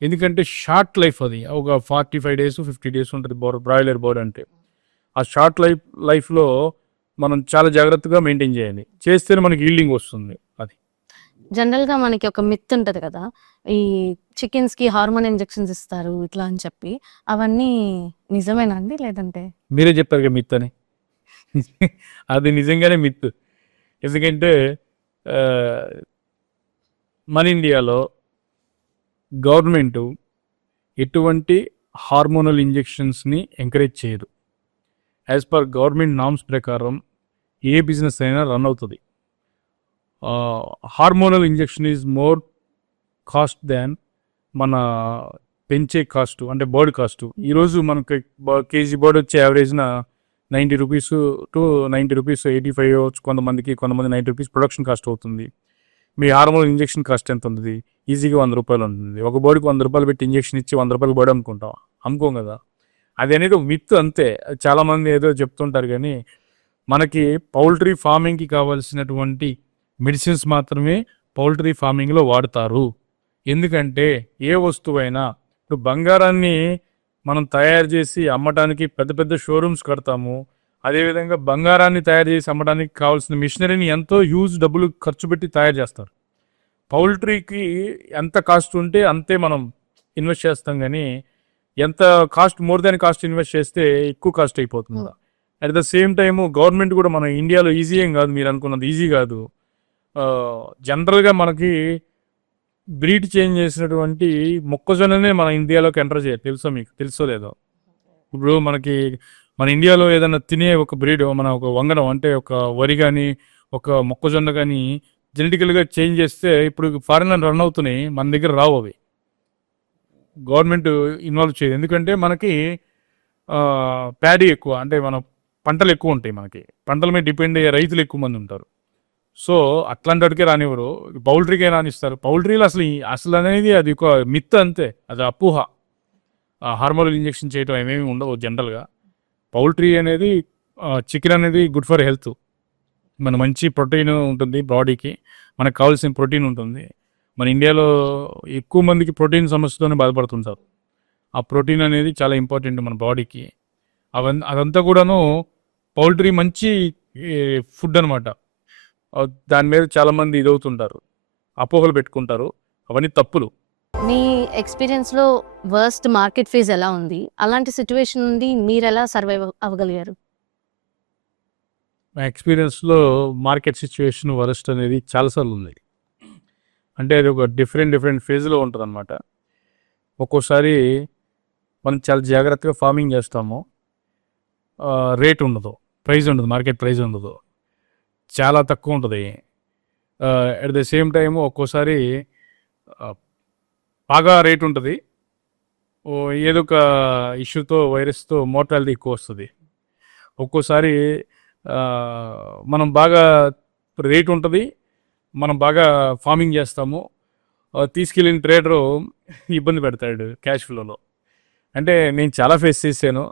ఎందుకంటే షార్ట్ లైఫ్ అది. ఒక 45 days 50 days ఉంటుంది బ్రాయిలర్ బర్డ్ అంటే. ఆ షార్ట్ లైఫ్లో మనం చాలా జాగ్రత్తగా మెయింటైన్ చేయాలి. చేస్తేనే మనకి ఈల్డింగ్ వస్తుంది. అది జనరల్గా మనకి ఒక మిత్ ఉంటుంది కదా, ఈ చికెన్స్కి హార్మోన్ ఇంజెక్షన్స్ ఇస్తారు ఇట్లా అని చెప్పి, అవన్నీ నిజమేనా అండి లేదంటే? మీరే చెప్పారు కదా మిత్ అని. అది నిజంగానే మిత్. ఎందుకంటే మన ఇండియాలో గవర్నమెంటు ఎటువంటి హార్మోనల్ ఇంజెక్షన్స్ని ఎంకరేజ్ చేయదు. యాజ్ పర్ గవర్నమెంట్ నామ్స్ ప్రకారం ఏ బిజినెస్ అయినా రన్ అవుతుంది. Hormonal injection is more cost than మన పెంచే కాస్ట్, అంటే బర్డ్ కాస్ట్. ఈరోజు మనకి కేజీ బర్డ్ వచ్చే యావరేజ్న 90 rupees to 90 rupees, 85 అవచ్చు కొంతమంది 90 rupees ప్రొడక్షన్ కాస్ట్ అవుతుంది. మీ హార్మోనల్ ఇంజెక్షన్ కాస్ట్ ఎంత ఉంటుంది? ఈజీగా 100 రూపాయలు ఉంటుంది. ఒక బర్డ్కి 100 రూపాయలు పెట్టి ఇంజెక్షన్ ఇచ్చి 100 రూపాయలు బర్డ్ అమ్ముకోం కదా. అది అనేది ఒక మిత్ అంతే. చాలామంది ఏదో చెప్తుంటారు, కానీ మనకి పౌల్ట్రీ ఫార్మింగ్కి కావాల్సినటువంటి మెడిసిన్స్ మాత్రమే పౌల్ట్రీ ఫార్మింగ్లో వాడతారు. ఎందుకంటే ఏ వస్తువైనా, ఇప్పుడు బంగారాన్ని మనం తయారు చేసి అమ్మటానికి పెద్ద పెద్ద షోరూమ్స్ కడతాము. అదేవిధంగా బంగారాన్ని తయారు చేసి అమ్మడానికి కావాల్సిన మిషనరీని ఎంతో డబ్బులు ఖర్చు పెట్టి తయారు చేస్తారు. పౌల్ట్రీకి ఎంత కాస్ట్ ఉంటే అంతే మనం ఇన్వెస్ట్ చేస్తాం, కానీ ఎంత మోర్ దాన్ కాస్ట్ ఇన్వెస్ట్ చేస్తే ఎక్కువ కాస్ట్ అయిపోతుంది. At the same time government కూడా మన ఇండియాలో ఈజీ ఏం కాదు, మీరు అనుకున్నది ఈజీ కాదు. జనరల్గా మనకి బ్రీడ్ చేంజ్ చేసినటువంటి మొక్కజొన్ననే మన ఇండియాలోకి ఎంటర్ చేయాలి. తెలుసో లేదో. ఇప్పుడు మన ఇండియాలో ఏదైనా తినే ఒక బ్రీడ్, మన ఒక వంగడం అంటే ఒక వరి కానీ ఒక మొక్కజొన్న కానీ జెనెటికల్గా చేంజ్ చేస్తే ఇప్పుడు ఫారిన్లో రన్ అవుతున్నాయి, మన దగ్గర రావు. అవి గవర్నమెంట్ ఇన్వాల్వ్ చేయదు. ఎందుకంటే మనకి ప్యాడీ ఎక్కువ, అంటే మన పంటలు ఎక్కువ ఉంటాయి. మనకి పంటల మీద డిపెండ్ అయ్యే రైతులు ఎక్కువ మంది ఉంటారు. సో అట్లాంటి వాటికే రానివ్వరు, పౌల్ట్రీకే రానిస్తారు. పౌల్ట్రీలో అసలు అనేది అది ఒక మిత్ అంతే, అది అపోహ. హార్మోనల్ ఇంజెక్షన్ చేయటం ఏమేమి ఉండవు జనరల్గా. పౌల్ట్రీ అనేది చికెన్ అనేది గుడ్ ఫర్ హెల్త్. మన మంచి ప్రోటీన్ ఉంటుంది బాడీకి, మనకు కావాల్సిన ప్రోటీన్ ఉంటుంది. మన ఇండియాలో ఎక్కువ మందికి ప్రోటీన్ సమస్యతోనే బాధపడుతుంటారు. ఆ ప్రోటీన్ అనేది చాలా ఇంపార్టెంట్ మన బాడీకి. అదంతా కూడాను పౌల్ట్రీ మంచి ఫుడ్ అనమాట. దాని మీద చాలామంది ఇదవుతుంటారు, అపోహలు పెట్టుకుంటారు. అవన్నీ తప్పులు. మీ ఎక్స్పీరియన్స్లో వర్స్ట్ మార్కెట్ ఫేజ్ ఎలా ఉంది? అలాంటి సిచ్యువేషన్ నుండి మీరు ఎలా సర్వైవ్ అవ్వగలిగారు? మా ఎక్స్పీరియన్స్లో మార్కెట్ సిచ్యువేషన్ వరస్ట్ అనేది చాలాసార్లు ఉంది. అంటే అది ఒక డిఫరెంట్ ఫేజ్లో ఉంటుంది అనమాట. ఒక్కోసారి మనం చాలా జాగ్రత్తగా ఫార్మింగ్ చేస్తాము, రేట్ ఉండదు, ప్రైస్ ఉండదు, మార్కెట్ ప్రైస్ ఉండదు, చాలా తక్కువ ఉంటుంది. అట్ ద సేమ్ టైం ఒక్కోసారి బాగా రేట్ ఉంటుంది, ఏదో ఒక ఇష్యూతో వైరస్తో మోర్టాలిటీ ఎక్కువ వస్తుంది. ఒక్కోసారి మనం బాగా రేట్ ఉంటుంది, మనం బాగా ఫార్మింగ్ చేస్తాము, తీసుకెళ్ళిన ట్రేడరు ఇబ్బంది పెడతాడు క్యాష్ ఫ్లోలో. అంటే నేను చాలా ఫేస్ చేశాను.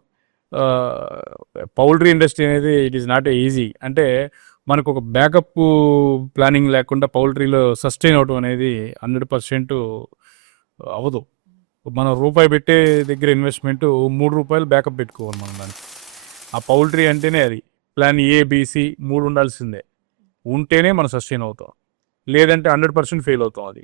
పౌల్ట్రీ ఇండస్ట్రీ అనేది ఇట్ ఈస్ నాట్ ఈజీ. అంటే మనకు ఒక బ్యాకప్ ప్లానింగ్ లేకుండా పౌల్ట్రీలో సస్టైన్ అవడం అనేది 100% అవ్వదు. మనం రూపాయి పెట్టే దగ్గర ఇన్వెస్ట్మెంట్ ₹3 బ్యాకప్ పెట్టుకోవాలి మనం దానికి. ఆ పౌల్ట్రీ అంటేనే అది ప్లాన్ ABC 3 ఉండాల్సిందే. ఉంటేనే మనం సస్టైన్ అవుతాం, లేదంటే 100% ఫెయిల్ అవుతాం. అది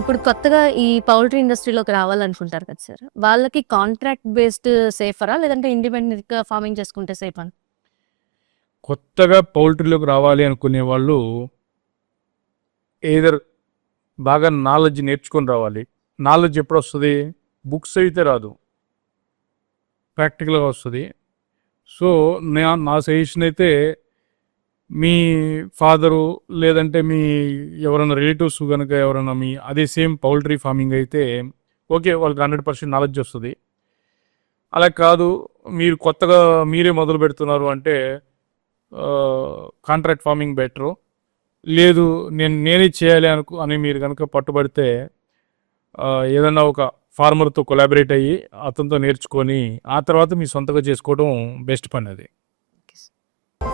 ఇప్పుడు కొత్తగా ఈ పౌల్ట్రీ ఇండస్ట్రీలోకి రావాలనుకుంటారు కదా సార్, వాళ్ళకి కాంట్రాక్ట్ బేస్డ్ సేఫరా లేదంటే ఇండిపెండెంట్గా ఫార్మింగ్ చేసుకుంటే సేఫ్ అని? కొత్తగా పౌల్ట్రీలోకి రావాలి అనుకునే వాళ్ళు ఏదర్ బాగా నాలెడ్జ్ నేర్చుకొని రావాలి. నాలెడ్జ్ ఎప్పుడు వస్తుంది? బుక్స్ అయితే రాదు, ప్రాక్టికల్గా వస్తుంది. సో నా సజెషన్ అయితే మీ ఫాదరు లేదంటే మీ ఎవరైనా రిలేటివ్స్ కనుక ఎవరైనా మీ అదే సేమ్ పౌల్ట్రీ ఫార్మింగ్ అయితే ఓకే, వాళ్ళకి 100% నాలెడ్జ్ వస్తుంది. అలా కాదు, మీరు కొత్తగా మీరే మొదలు పెడుతున్నారు అంటే కాంట్రాక్ట్ ఫార్మింగ్ బెటరు. లేదు నేనే చేయాలి అని మీరు కనుక పట్టుబడితే ఏదన్నా ఒక ఫార్మర్తో కొలాబరేట్ అయ్యి అతనితో నేర్చుకొని ఆ తర్వాత మీ సొంతగా చేసుకోవడం బెస్ట్ పని. అది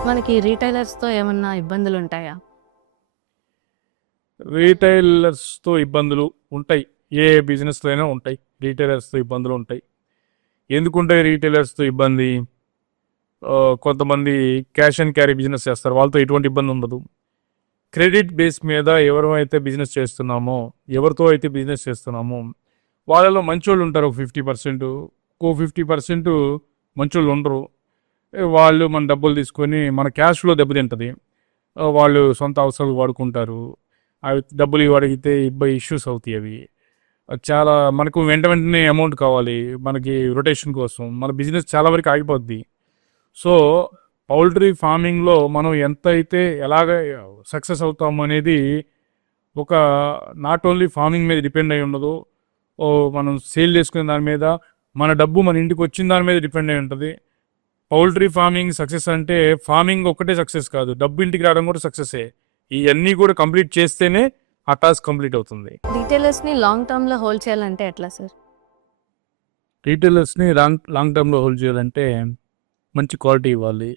మనకి రీటైలర్స్తో ఏమన్నా ఇబ్బందులు ఉంటాయా? రీటైలర్స్తో ఇబ్బందులు ఉంటాయి, ఏ బిజినెస్లో అయినా ఉంటాయి. రీటైలర్స్తో ఇబ్బందులు ఉంటాయి. ఎందుకుంటాయి రీటైలర్స్తో ఇబ్బంది? కొంతమంది క్యాష్ అండ్ క్యారీ బిజినెస్ చేస్తారు, వాళ్ళతో ఎటువంటి ఇబ్బంది ఉండదు. క్రెడిట్ బేస్ మీద ఎవరితో అయితే బిజినెస్ చేస్తున్నామో వాళ్ళలో మంచోళ్ళు ఉంటారు 50%, 50% మంచోళ్ళు ఉండరు. వాళ్ళు మన డబ్బులు తీసుకొని మన క్యాష్ ఫ్లో దెబ్బతింటుంది. వాళ్ళు సొంత అవసరాలు వాడుకుంటారు. అవి డబ్బులు అడిగితే ఇష్యూస్ అవుతాయి. అవి చాలా మనకు వెంటనే అమౌంట్ కావాలి మనకి రొటేషన్ కోసం, మన బిజినెస్ చాలా వరకు ఆగిపోద్ది. సో పౌల్ట్రీ ఫార్మింగ్లో మనం ఎంత అయితే ఎలాగ సక్సెస్ అవుతాము అనేది ఒక నాట్ ఓన్లీ ఫార్మింగ్ మీద డిపెండ్ అయి ఉండదు, మనం సేల్ చేసుకునే దాని మీద, మన డబ్బు మన ఇంటికి వచ్చిన దాని మీద డిపెండ్ అయి ఉంటుంది. పౌల్ట్రీ ఫార్మింగ్ సక్సెస్ అంటే ఫార్మింగ్ ఒక్కటే సక్సెస్ కాదు, డబ్బు ఇంటికి రావడం కూడా సక్సెసే. ఇవన్నీ కూడా కంప్లీట్ చేస్తేనే ఆ టాస్క్ కంప్లీట్ అవుతుంది. రీటైలర్స్ని లాంగ్ టర్మ్లో హోల్డ్ చేయాలంటే ఎట్లా సార్? రీటైలర్స్ని లాంగ్ టర్మ్లో హోల్డ్ చేయాలంటే మంచి క్వాలిటీ ఇవ్వాలి.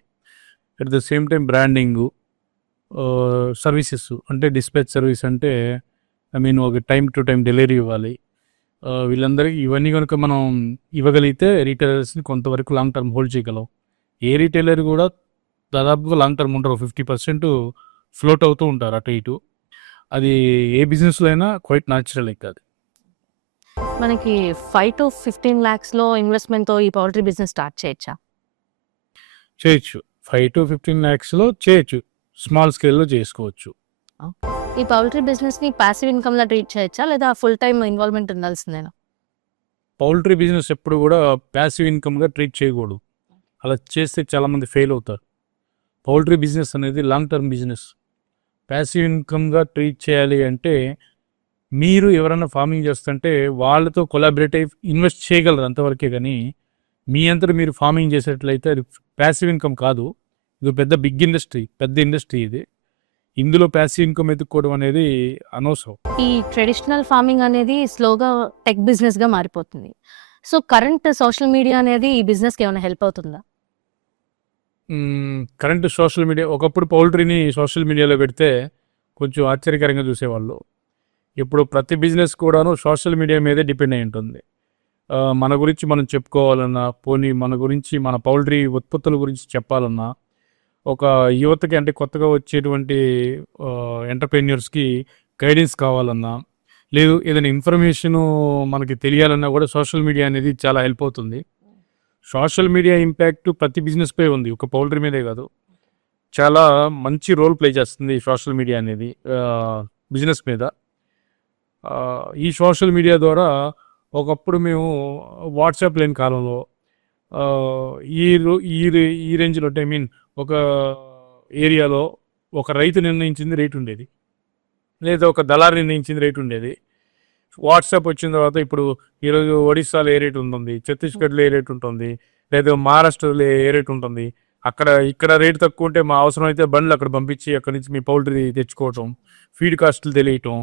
At the same time branding, services అంటే డిస్పాచ్ సర్వీస్ అంటే ఒక టైం టు టైం డెలివరీ ఇవ్వాలి. వీళ్ళందరికీ ఇవన్నీ కనుక మనం ఇవ్వగలిగితే రీటైలర్స్ని కొంతవరకు లాంగ్ టర్మ్ హోల్డ్ చేయగలం. ఏ రీటైలర్ కూడా దాదాపుగా లాంగ్ టర్మ్ ఉంటారు, 50% ఫ్లోట్ అవుతూ ఉంటారు అటు ఇటు. అది ఏ బిజినెస్లో అయినా క్వైట్ న్యాచురల్ కాదు. మనకి 5 to 15 lakhsలో ఇన్వెస్ట్మెంట్తో ఈ పౌల్ట్రీ బిజినెస్ స్టార్ట్ చేయొచ్చా? చేయొచ్చు, 5 to 15 lakhsలో చేయొచ్చు, స్మాల్ స్కేల్లో చేసుకోవచ్చు. ఈ పౌల్ట్రీ బిజినెస్ని ప్యాసివ్ ఇన్కమ్లా ట్రీట్ చేయొచ్చా లేదా ఫుల్ టైం ఇన్వాల్వ్మెంట్ ఉండాల్సిందేనా? పౌల్ట్రీ బిజినెస్ ఎప్పుడు కూడా ప్యాసివ్ ఇన్కమ్గా ట్రీట్ చేయకూడదు. అలా చేస్తే చాలామంది ఫెయిల్ అవుతారు. పౌల్ట్రీ బిజినెస్ అనేది లాంగ్ టర్మ్ బిజినెస్. ప్యాసివ్ ఇన్కమ్గా ట్రీట్ చేయాలి అంటే మీరు ఎవరైనా ఫార్మింగ్ చేస్తుంటే వాళ్ళతో కొలాబరేట్ అయ్యి ఇన్వెస్ట్ చేయగలరు అంతవరకే. కానీ మీ అంతటా మీరు ఫార్మింగ్ చేసేట్లయితే అది ప్యాసివ్ ఇన్కమ్ కాదు. ఇది పెద్ద పెద్ద ఇండస్ట్రీ ఇది. ఇందులో ప్యాసివ్ ఇన్కమ్ ఎత్తుక్కోవడం అనేది అనవసరం. ఈ ట్రెడిషనల్ ఫార్మింగ్ అనేది స్లోగా టెక్ బిజినెస్గా మారిపోతుంది. సో కరెంట్ సోషల్ మీడియా అనేది ఈ బిజినెస్కి ఏమైనా హెల్ప్ అవుతుందా? కరెంట్ సోషల్ మీడియా ఒకప్పుడు పౌల్ట్రీని సోషల్ మీడియాలో పెడితే కొంచెం ఆశ్చర్యకరంగా చూసేవాళ్ళు. ఇప్పుడు ప్రతి బిజినెస్ కూడాను సోషల్ మీడియా మీదే డిపెండ్ అయి ఉంటుంది. మన గురించి మనం చెప్పుకోవాలన్నా, పోనీ మన గురించి మన పౌల్ట్రీ ఉత్పత్తుల గురించి చెప్పాలన్నా, ఒక యువతకి అంటే కొత్తగా వచ్చేటువంటి ఎంటర్‌ప్రెన్యూర్స్‌కి గైడెన్స్ కావాలన్నా, లేదు ఏదైనా ఇన్ఫర్మేషను మనకి తెలియాలన్నా కూడా సోషల్ మీడియా అనేది చాలా హెల్ప్ అవుతుంది. సోషల్ మీడియా ఇంపాక్ట్ ప్రతి బిజినెస్‌పై ఉంది. ఒక పౌల్ట్రీ మీదే కాదు. చాలా మంచి రోల్ ప్లే చేస్తుంది సోషల్ మీడియా అనేది బిజినెస్ మీద. ఈ సోషల్ మీడియా ద్వారా ఒకప్పుడు మేము వాట్సాప్ లేని కాలంలో ఈ రో ఈ రే ఈ రేంజ్‌లో అంటే ఐ మీన్ ఒక ఏరియాలో ఒక రైతు నిర్ణయించింది రేట్ ఉండేది. లేదా ఒక దళారి నిర్ణయించింది రేట్ ఉండేది. వాట్సాప్ వచ్చిన తర్వాత ఇప్పుడు ఈరోజు ఒడిస్సాలో ఏ రేట్ ఉంటుంది, ఛత్తీస్గఢ్లో ఏ రేట్ ఉంటుంది, లేదా మహారాష్ట్రలో ఏ రేట్ ఉంటుంది. ఇక్కడ రేట్ తక్కువ ఉంటే మా అవసరం అయితే బండ్లు అక్కడ పంపించి అక్కడి నుంచి మీ పౌల్ట్రీ తెచ్చుకోవటం, ఫీడ్ కాస్టులు తెలియటం,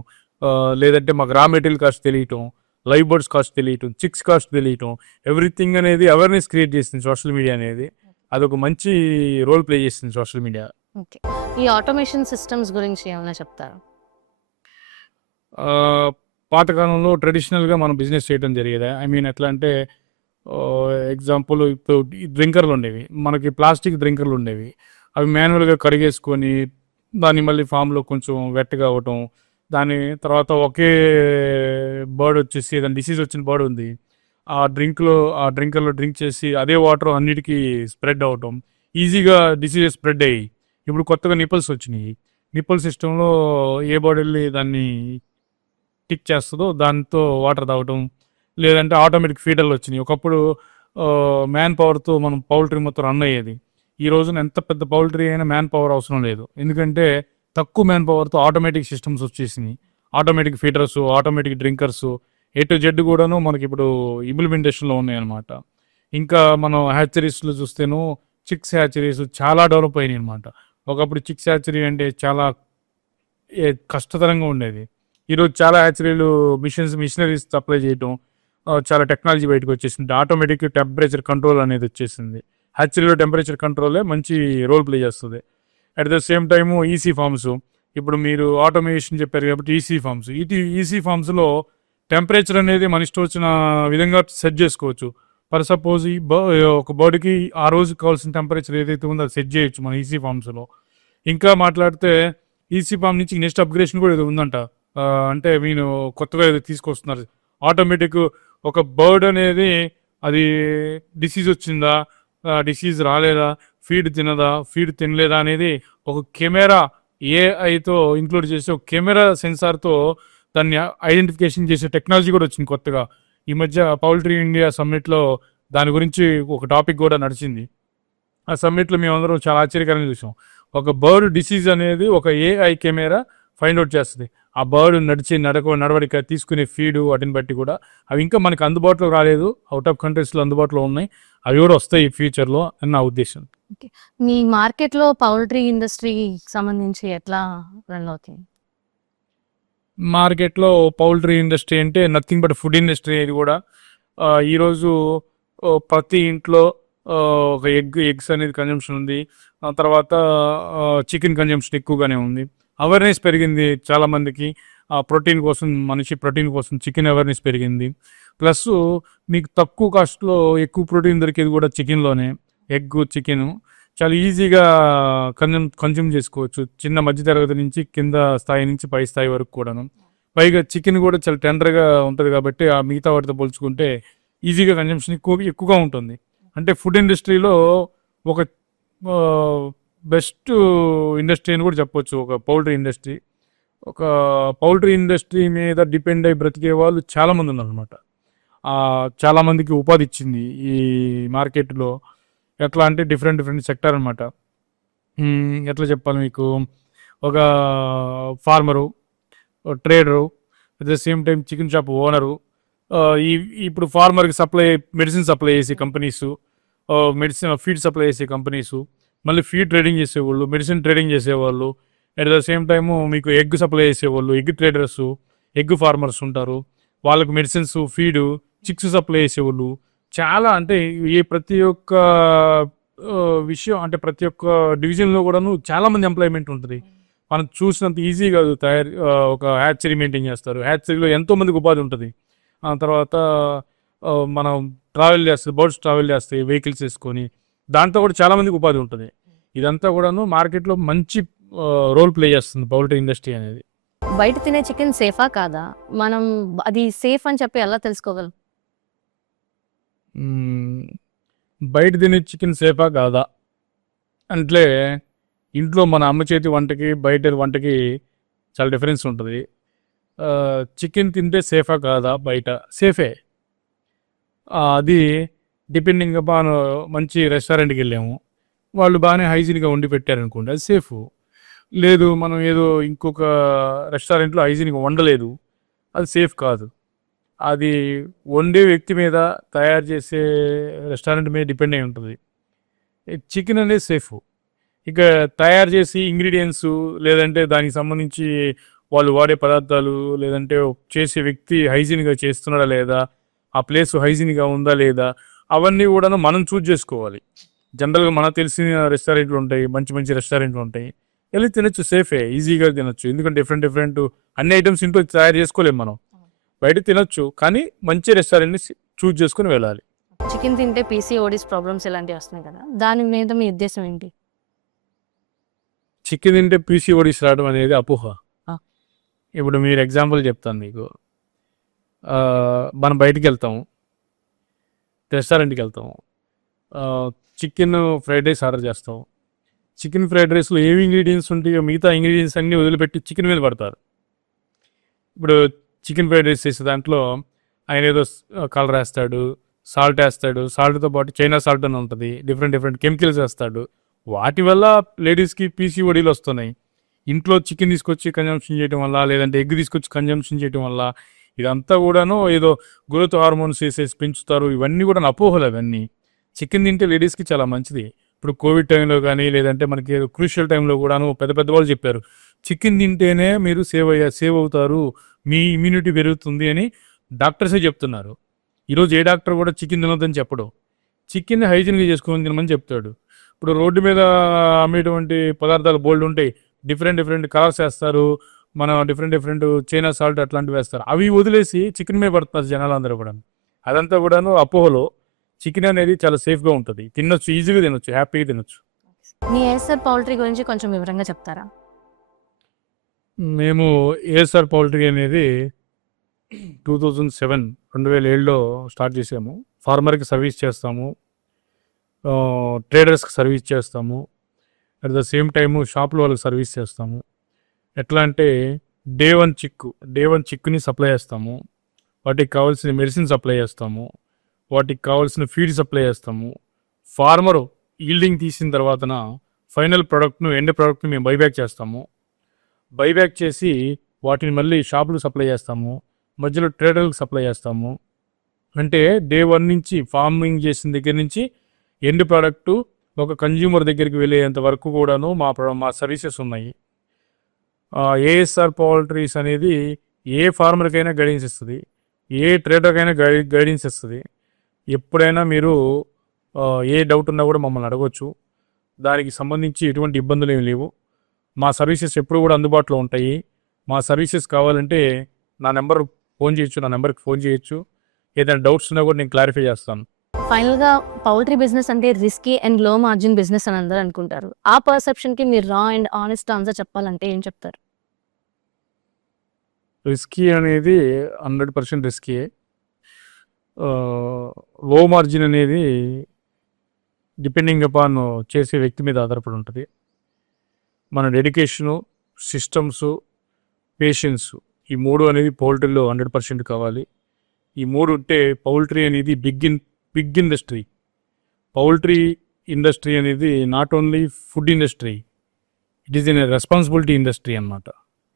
లేదంటే మాకు రా మెటీరియల్ కాస్ట్ తెలియటం, లైవ్ బర్డ్స్ కాస్ట్ తెలియటం, చిక్స్ కాస్ట్ తెలియటం, ఎవ్రీథింగ్ అనేది అవేర్నెస్ క్రియేట్ చేస్తుంది సోషల్ మీడియా అనేది. అదొక మంచి రోల్ ప్లే చేస్తుంది సోషల్ మీడియా. ఓకే. ఈ ఆటోమేషన్ సిస్టమ్స్ గురించి ఏమైనా చెప్తారా? పాతకాలంలో ట్రెడిషనల్గా మనం బిజినెస్ చేయడం జరిగేది. ఐ మీన్ ఎట్లా అంటే ఎగ్జాంపుల్ ఇప్పుడు ఈ డ్రింకర్లు ఉండేవి, మనకి ప్లాస్టిక్ డ్రింకర్లు ఉండేవి. అవి మాన్యువల్గా కడిగేసుకొని దాన్ని మళ్ళీ ఫామ్లో కొంచెం వెట్గా అవ్వటం, దాని తర్వాత ఒకే బర్డ్ వచ్చేసి ఏదైనా డిసీజ్ వచ్చిన బర్డ్ ఉంది, ఆ డ్రింకర్లో డ్రింక్ చేసి అదే వాటర్ అన్నిటికీ స్ప్రెడ్ అవ్వటం, ఈజీగా డిసీజెస్ స్ప్రెడ్ అయ్యి. ఇప్పుడు కొత్తగా నిపుల్స్ వచ్చినాయి. నిపుల్ సిస్టంలో ఏ బర్డ్ వెళ్ళి దాన్ని టిక్ చేస్తుందో దాంతో వాటర్ తాగటం, లేదంటే ఆటోమేటిక్ ఫీడర్లు వచ్చినాయి. ఒకప్పుడు మ్యాన్ పవర్తో మనం పౌల్ట్రీ మొత్తం రన్ అయ్యేది. ఈ రోజున ఎంత పెద్ద పౌల్ట్రీ అయినా మ్యాన్ పవర్ అవసరం లేదు. ఎందుకంటే తక్కువ మ్యాన్ పవర్తో ఆటోమేటిక్ సిస్టమ్స్ వచ్చేసినాయి. Automatic feeders, automatic drinkers, A to Z కూడాను మనకి ఇప్పుడు ఇంప్లిమెంటేషన్లో ఉన్నాయన్నమాట. ఇంకా మనం హ్యాచరీస్లో చూస్తేను చిక్స్ హ్యాచరీస్ చాలా డెవలప్ అయినాయి అనమాట. ఒకప్పుడు చిక్స్ హ్యాచరీ అంటే చాలా కష్టతరంగా ఉండేది. ఈరోజు చాలా హ్యాచరీలు మిషనరీస్ సప్లై చేయటం, చాలా టెక్నాలజీ బయటకు వచ్చేసింది. ఆటోమేటిక్ టెంపరేచర్ కంట్రోల్ అనేది వచ్చేసింది. హ్యాచరీలో టెంపరేచర్ కంట్రోలే మంచి రోల్ ప్లే చేస్తుంది. At the same time EC farms, ఇప్పుడు మీరు ఆటోమేషన్ చెప్పారు కాబట్టి ఈసీ ఫార్మ్స్లో టెంపరేచర్ అనేది మన ఇష్టం వచ్చిన విధంగా సెట్ చేసుకోవచ్చు. ఫర్ సపోజ్ ఒక బర్డ్కి ఆ రోజు కావాల్సిన టెంపరేచర్ ఏదైతే ఉందో అది సెట్ చేయొచ్చు మన ఈసీ ఫార్మ్స్లో. ఇంకా మాట్లాడితే ఈసీ ఫార్మ్ నుంచి నెక్స్ట్ అప్గ్రేషన్ కూడా ఏదో ఉందంట. అంటే మీరు కొత్తగా ఏదో తీసుకొస్తున్నారు. ఆటోమేటిక్ ఒక బర్డ్ అనేది అది డిసీజ్ వచ్చిందా, డిసీజ్ రాలేదా, ఫీడ్ తినదా, ఫీడ్ తినలేదా అనేది ఒక కెమెరా ఏఐతో ఇంక్లూడ్ చేసి ఒక కెమెరా సెన్సార్తో దాన్ని ఐడెంటిఫికేషన్ చేసే టెక్నాలజీ కూడా వచ్చింది కొత్తగా. ఈ మధ్య పౌల్ట్రీ ఇండియా సమ్మిట్లో దాని గురించి ఒక టాపిక్ కూడా నడిచింది. ఆ సమ్మిట్లో మేమందరం చాలా ఆశ్చర్యకరంగా చూసాం. ఒక బర్డ్ డిసీజ్ అనేది ఒక ఏఐ కెమెరా ఫైండ్ అవుట్ చేస్తుంది. ఆ బర్డ్ నడవడిక, తీసుకునే ఫీడు వాటిని బట్టి కూడా. అవి ఇంకా మనకి అందుబాటులో రాలేదు, అవుట్ ఆఫ్ కంట్రీస్లో అందుబాటులో ఉన్నాయి. అవి కూడా వస్తాయి ఈ ఫ్యూచర్లో అని నా ఉద్దేశం. మీ మార్కెట్లో పౌల్ట్రీ ఇండస్ట్రీకి సంబంధించి ఎట్లా రన్ అవుతుంది? మార్కెట్లో పౌల్ట్రీ ఇండస్ట్రీ అంటే నథింగ్ బట్ ఫుడ్ ఇండస్ట్రీ. ఇది కూడా ఈరోజు ప్రతి ఇంట్లో ఒక ఎగ్స్ అనేది కన్జంప్షన్ ఉంది. ఆ తర్వాత చికెన్ కన్జంప్షన్ ఎక్కువగానే ఉంది. అవేర్నెస్ పెరిగింది చాలామందికి. ప్రోటీన్ కోసం చికెన్ అవేర్నెస్ పెరిగింది. ప్లస్ మీకు తక్కువ కాస్ట్లో ఎక్కువ ప్రోటీన్ దొరికేది కూడా చికెన్లోనే. చికెను చాలా ఈజీగా కన్జ్యూమ్ చేసుకోవచ్చు, చిన్న మధ్యతరగతి నుంచి కింద స్థాయి నుంచి పై స్థాయి వరకు కూడాను. పైగా చికెన్ కూడా చాలా టెండర్గా ఉంటుంది కాబట్టి ఆ మిగతా వాటితో పోల్చుకుంటే ఈజీగా కన్జంప్షన్ ఎక్కువగా ఉంటుంది. అంటే ఫుడ్ ఇండస్ట్రీలో ఒక బెస్ట్ ఇండస్ట్రీ అని కూడా చెప్పొచ్చు ఒక పౌల్ట్రీ ఇండస్ట్రీ. ఒక పౌల్ట్రీ ఇండస్ట్రీ మీద డిపెండ్ అయి బ్రతికే వాళ్ళు చాలామంది ఉన్నారనమాట. చాలామందికి ఉపాధి ఇచ్చింది ఈ మార్కెట్లో. ఎట్లా అంటే డిఫరెంట్ సెక్టర్ అనమాట. ఎట్లా చెప్పాలి మీకు, ఒక farmer, trader, at the same time chicken shop owner, ఇప్పుడు ఫార్మర్కి మెడిసిన్ సప్లై చేసే కంపెనీసు, ఫీడ్ సప్లై చేసే కంపెనీసు, మళ్ళీ ఫీడ్ ట్రేడింగ్ చేసేవాళ్ళు, మెడిసిన్ ట్రేడింగ్ చేసేవాళ్ళు, అట్ ద సేమ్ టైము మీకు ఎగ్ సప్లై చేసేవాళ్ళు, ఎగ్ ట్రేడర్స్, ఎగ్ ఫార్మర్స్ ఉంటారు. వాళ్ళకు మెడిసిన్స్, ఫీడు, చిక్స్ సప్లై చేసేవాళ్ళు చాలా, అంటే ఏ ప్రతి ఒక్క విషయం, అంటే ప్రతి ఒక్క డివిజన్లో కూడాను చాలా మంది ఎంప్లాయ్మెంట్ ఉంటుంది. మనం చూసినంత ఈజీ కాదు. ఒక హ్యాచరీ మెయింటైన్ చేస్తారు, హ్యాచరీలో ఎంతో మందికి ఉపాధి ఉంటుంది. ఆ తర్వాత మనం ట్రావెల్ చేస్తాం, బర్డ్స్ ట్రావెల్ చేస్తాయి వెహికల్స్ వేసుకొని, దాంతో కూడా చాలా మందికి ఉపాధి ఉంటుంది. ఇదంతా కూడాను మార్కెట్లో మంచి రోల్ ప్లే చేస్తుంది పౌల్ట్రీ ఇండస్ట్రీ అనేది. బయట తినే చికెన్ సేఫా కాదా? మనం అది సేఫ్ అని చెప్పి ఎలా తెలుసుకోగలం? మ్మ్. బయట తినే చికెన్ సేఫా కాదా అంటే, ఇంట్లో మన అమ్మ చేతి వంటకి బయట వంటకి చాలా డిఫరెన్స్ ఉంటుంది. చికెన్ తింటే సేఫా కాదా? బయట సేఫే. అది డిపెండింగ్ అపాన్, మంచి రెస్టారెంట్కి వెళ్ళాము, వాళ్ళు బాగానే హైజీన్గా వండి పెట్టారనుకోండి, అది సేఫ్. లేదు మనం ఏదో ఇంకొక రెస్టారెంట్లో హైజీన్గా వండలేదు, అది సేఫ్ కాదు. అది వండే వ్యక్తి మీద, తయారు చేసే రెస్టారెంట్ మీద డిపెండ్ అయి ఉంటుంది. చికెన్ అనేది సేఫ్. ఇక తయారు చేసి ఇంగ్రీడియంట్స్, లేదంటే దానికి సంబంధించి వాళ్ళు వాడే పదార్థాలు, లేదంటే చేసే వ్యక్తి హైజీన్గా చేస్తున్నాడా లేదా, ఆ ప్లేస్ హైజీన్గా ఉందా లేదా, అవన్నీ కూడా మనం చూజ్ చేసుకోవాలి. జనరల్గా మనకు తెలిసిన రెస్టారెంట్లు ఉంటాయి, మంచి మంచి రెస్టారెంట్లు ఉంటాయి, వెళ్ళి తినొచ్చు, సేఫే, ఈజీగా తినొచ్చు. ఎందుకంటే డిఫరెంట్ డిఫరెంట్ అన్ని ఐటమ్స్ ఇంట్లో తయారు చేసుకోలేము మనం, బయట తినొచ్చు, కానీ మంచి రెస్టారెంట్ని చూజ్ చేసుకుని వెళ్ళాలి. చికెన్ తింటే పీసీఓడిస్ ప్రాబ్లమ్స్ ఇలాంటివి వస్తున్నాయి కదా, దాని మీద మీ ఉద్దేశం ఏంటి? చికెన్ తింటే పీసీఓడిస్ రావడం అనేది అపోహ. ఆ. ఇప్పుడు మీరు ఎగ్జాంపుల్ చెప్తాను మీకు. మనం బయటికి వెళ్తాము, రెస్టారెంట్కి వెళ్తాము, చికెన్ ఫ్రైడ్ రైస్ ఆర్డర్ చేస్తాం. చికెన్ ఫ్రైడ్ రైస్లో ఏమి ఇంగ్రీడియంట్స్ ఉంటాయో మిగతా ఇంగ్రీడియంట్స్ అన్నీ వదిలిపెట్టి చికెన్ మీద పడతారు. ఇప్పుడు చికెన్ ఫ్రైడ్ రైస్ చేసే దాంట్లో ఆయన ఏదో కలర్ వేస్తాడు, సాల్ట్ వేస్తాడు, సాల్ట్తో పాటు చైనా సాల్ట్ అని ఉంటుంది, డిఫరెంట్ డిఫరెంట్ కెమికల్స్ వేస్తాడు. వాటి వల్ల లేడీస్కి పీసీఓడీలు వస్తున్నాయి. ఇంట్లో చికెన్ తీసుకొచ్చి కన్జంప్షన్ చేయడం వల్ల, లేదంటే ఎగ్ తీసుకొచ్చి కన్జంప్షన్ చేయడం వల్ల, ఇదంతా కూడాను ఏదో గ్రోత్ హార్మోన్స్ వేసేసి పెంచుతారు. ఇవన్నీ కూడా అపోహలు. అవన్నీ చికెన్ తింటే లేడీస్కి చాలా మంచిది. ఇప్పుడు కోవిడ్ టైంలో కానీ, లేదంటే మనకి క్రూషియల్ టైంలో కూడాను పెద్ద పెద్ద వాళ్ళు చెప్పారు, చికెన్ తింటేనే మీరు సేవ్ అవుతారు, మీ ఇమ్యూనిటీ పెరుగుతుంది అని డాక్టర్సే చెప్తున్నారు. ఈరోజు ఏ డాక్టర్ కూడా చికెన్ తినొద్దని చెప్పడు, చికెన్ హైజీన్గా చేసుకొని తినమని చెప్తాడు. ఇప్పుడు రోడ్డు మీద అమ్మేటువంటి పదార్థాలు బోల్డ్ ఉంటాయి, డిఫరెంట్ డిఫరెంట్ కలర్స్ వేస్తారు, మన డిఫరెంట్ డిఫరెంట్ చైనా సాల్ట్ అట్లాంటివి వేస్తారు. అవి వదిలేసి చికెన్ మీద పడుతున్నారు జనాలు అందరూ కూడా. అదంతా కూడాను అపోహలో. చికెన్ అనేది చాలా సేఫ్గా ఉంటుంది, తినొచ్చు, ఈజీగా తినొచ్చు, హ్యాపీగా తినొచ్చు. మీ ఏఎస్ఆర్ పౌల్ట్రీ గురించి కొంచెం వివరంగా చెప్తారా? మేము ఏఎస్ఆర్ పౌల్ట్రీ అనేది 2007 స్టార్ట్ చేసాము. ఫార్మర్కి సర్వీస్ చేస్తాము, ట్రేడర్స్కి సర్వీస్ చేస్తాము, అట్ ద సేమ్ టైము షాప్లో వాళ్ళకి సర్వీస్ చేస్తాము. ఎట్లా అంటే డే వన్ చిక్కుని సప్లై చేస్తాము, వాటికి కావాల్సిన మెడిసిన్ సప్లై చేస్తాము, వాటికి కావాల్సిన ఫీడ్ సప్లై చేస్తాము. ఫార్మరు ఈల్డింగ్ తీసిన తర్వాతన ఫైనల్ ప్రోడక్ట్ను, ఎండ్ ప్రోడక్ట్ని మేము బైబ్యాక్ చేస్తాము. బైబ్యాక్ చేసి వాటిని మళ్ళీ షాపులకు సప్లై చేస్తాము, మధ్యలో ట్రేడర్లకు సప్లై చేస్తాము. అంటే డే వన్ నుంచి ఫార్మింగ్ చేసిన దగ్గర నుంచి ఎండ్ ప్రోడక్టు ఒక కన్జ్యూమర్ దగ్గరికి వెళ్ళేంత వరకు కూడాను మా సర్వీసెస్ ఉన్నాయి. ఏఎస్ఆర్ పౌల్ట్రీస్ అనేది ఏ ఫార్మర్కైనా గైడెన్స్ ఇస్తుంది, ఏ ట్రేడర్కైనా గైడెన్స్ ఇస్తుంది. ఎప్పుడైనా మీరు ఏ డౌట్ ఉన్నా కూడా మమ్మల్ని అడగవచ్చు. దానికి సంబంధించి ఎటువంటి ఇబ్బందులు ఏమి లేవు. మా సర్వీసెస్ ఎప్పుడు కూడా అందుబాటులో ఉంటాయి. మా సర్వీసెస్ కావాలంటే నా నెంబర్కి ఫోన్ చేయొచ్చు. ఏదైనా డౌట్స్ ఉన్నా కూడా నేను క్లారిఫై చేస్తాను. ఫైనల్గా పౌల్ట్రీ బిజినెస్ అంటే రిస్కీ అండ్ లో మార్జిన్ బిజినెస్ అని అందరూ అనుకుంటారు. ఆ పర్సెప్షన్కి మీరు రా అండ్ ఆనెస్ట్ ఆన్సర్ చెప్పాలంటే ఏం చెప్తారు? రిస్కీ అనేది 100% రిస్కీయే. లో మార్జిన్ అనేది డిపెండింగ్ అపాన్ చేసే వ్యక్తి మీద ఆధారపడి ఉంటుంది. మన డెడికేషను, సిస్టమ్స్, పేషెన్స్, ఈ 3 అనేది పౌల్ట్రీలో 100% కావాలి. ఈ 3 ఉంటే పౌల్ట్రీ అనేది బిగ్ ఇండస్ట్రీ. పౌల్ట్రీ ఇండస్ట్రీ అనేది not only food industry, it is a responsibility industry అన్నమాట.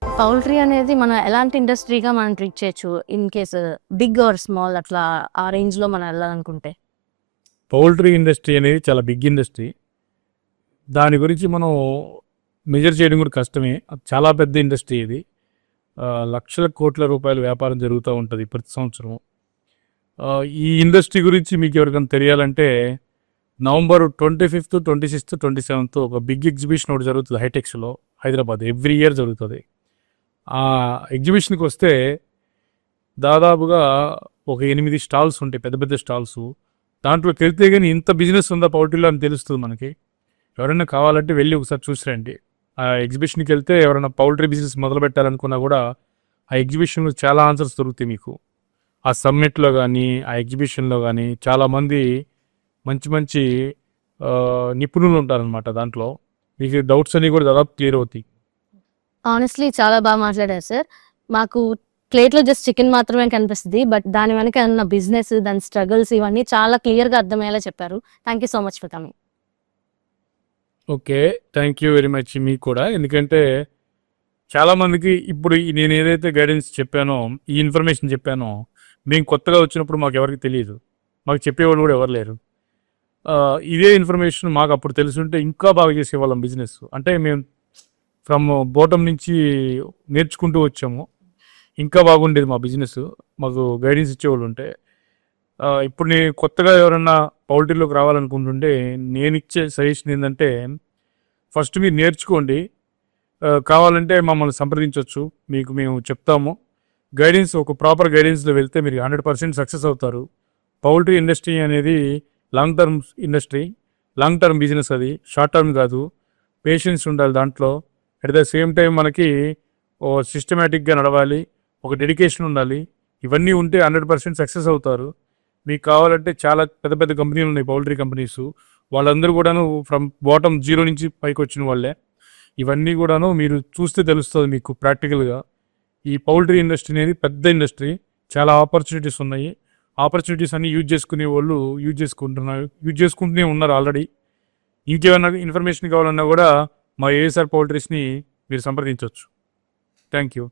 పౌల్ట్రీ అనేది మనం ఎలాంటి ఇండస్ట్రీగా మనం ట్రీట్ చేయొచ్చు in case big or small, అట్లా ఆ రేంజ్లో మనం వెళ్ళాలనుకుంటే? పౌల్ట్రీ ఇండస్ట్రీ అనేది చాలా బిగ్ ఇండస్ట్రీ. దాని గురించి మనం మెజర్ చేయడం కూడా కష్టమే. చాలా పెద్ద ఇండస్ట్రీ ఇది. లక్షల కోట్ల రూపాయల వ్యాపారం జరుగుతూ ఉంటుంది ప్రతి సంవత్సరం. ఈ ఇండస్ట్రీ గురించి మీకు ఎవరికైనా తెలియాలంటే నవంబర్ 25th, 26th, 27th ఒక బిగ్ ఎగ్జిబిషన్ ఒకటి జరుగుతుంది హైటెక్స్లో హైదరాబాద్. ఎవ్రీ ఇయర్ జరుగుతుంది. ఆ ఎగ్జిబిషన్కి వస్తే దాదాపుగా ఒక 8 స్టాల్స్ ఉంటాయి, పెద్ద పెద్ద స్టాల్స్. దాంట్లోకి వెళ్తే కానీ ఇంత బిజినెస్ ఉందా పౌల్ట్రీలో అని తెలుస్తుంది మనకి. ఎవరైనా కావాలంటే వెళ్ళి ఒకసారి చూసి రండి. ఆ ఎగ్జిబిషన్కి వెళ్తే ఎవరైనా పౌల్ట్రీ బిజినెస్ మొదలు పెట్టాలనుకున్నా కూడా ఆ ఎగ్జిబిషన్లో చాలా ఆన్సర్స్ దొరుకుతాయి మీకు. ఆ సమ్మిట్లో కానీ ఆ ఎగ్జిబిషన్లో కానీ చాలామంది మంచి మంచి నిపుణులు ఉంటారనమాట. దాంట్లో మీకు డౌట్స్ అన్నీ కూడా దాదాపు క్లియర్ అవుతాయి. ఆనెస్ట్లీ చాలా బాగా మాట్లాడారు సార్. మాకు ప్లేట్లో జస్ట్ చికెన్ మాత్రమే కనిపిస్తుంది, బట్ దాని వెనక ఉన్న బిజినెస్, దాని స్ట్రగుల్స్ ఇవన్నీ చాలా క్లియర్గా అర్థమయ్యేలా చెప్పారు. Thank you so much for coming. Okay, thank you very much మీకు కూడా. ఎందుకంటే చాలామందికి ఇప్పుడు నేను ఏదైతే గైడెన్స్ చెప్పానో, ఈ ఇన్ఫర్మేషన్ చెప్పానో, మేము కొత్తగా వచ్చినప్పుడు మాకు ఎవరికి తెలియదు, మాకు చెప్పేవాళ్ళు కూడా ఎవరు లేరు. ఇదే ఇన్ఫర్మేషన్ మాకు అప్పుడు తెలుసుంటే ఇంకా బాగా చేసేవాళ్ళం బిజినెస్. అంటే మేము ఫ్రమ్ బోటం నుంచి నేర్చుకుంటూ వచ్చాము, ఇంకా బాగుండేది మా బిజినెస్ మాకు గైడెన్స్ ఇచ్చేవాళ్ళు ఉంటే. ఇప్పుడు నేను కొత్తగా ఎవరన్నా పౌల్ట్రీలోకి రావాలనుకుంటుంటే నేను ఇచ్చే సజెషన్ ఏంటంటే, ఫస్ట్ మీరు నేర్చుకోండి. కావాలంటే మమ్మల్ని సంప్రదించవచ్చు, మీకు మేము చెప్తాము. గైడెన్స్ ఒక ప్రాపర్ గైడెన్స్లో వెళ్తే మీరు 100% సక్సెస్ అవుతారు. పౌల్ట్రీ ఇండస్ట్రీ అనేది long term industry, long term business. అది షార్ట్ టర్మ్ కాదు. పేషెన్స్ ఉండాలి దాంట్లో. అట్ ద సేమ్ టైం మనకి ఓ సిస్టమేటిక్గా నడవాలి, ఒక డెడికేషన్ ఉండాలి. ఇవన్నీ ఉంటే 100% సక్సెస్ అవుతారు. మీకు కావాలంటే చాలా పెద్ద పెద్ద కంపెనీలు ఉన్నాయి, పౌల్ట్రీ కంపెనీస్. వాళ్ళందరూ కూడాను ఫ్రమ్ బాటమ్ 0 నుంచి పైకి వచ్చిన వాళ్ళే. ఇవన్నీ కూడాను మీరు చూస్తే తెలుస్తుంది మీకు ప్రాక్టికల్గా. ఈ పౌల్ట్రీ ఇండస్ట్రీ అనేది పెద్ద ఇండస్ట్రీ, చాలా ఆపర్చునిటీస్ ఉన్నాయి. ఆపర్చునిటీస్ అన్నీ యూజ్ చేసుకునే వాళ్ళు యూజ్ చేసుకుంటూనే ఉన్నారు ఆల్రెడీ. ఇంకేమైనా ఇన్ఫర్మేషన్ కావాలన్నా కూడా మా ఏఎస్ఆర్ పౌల్ట్రీస్ని మీరు సంప్రదించవచ్చు. Thank you.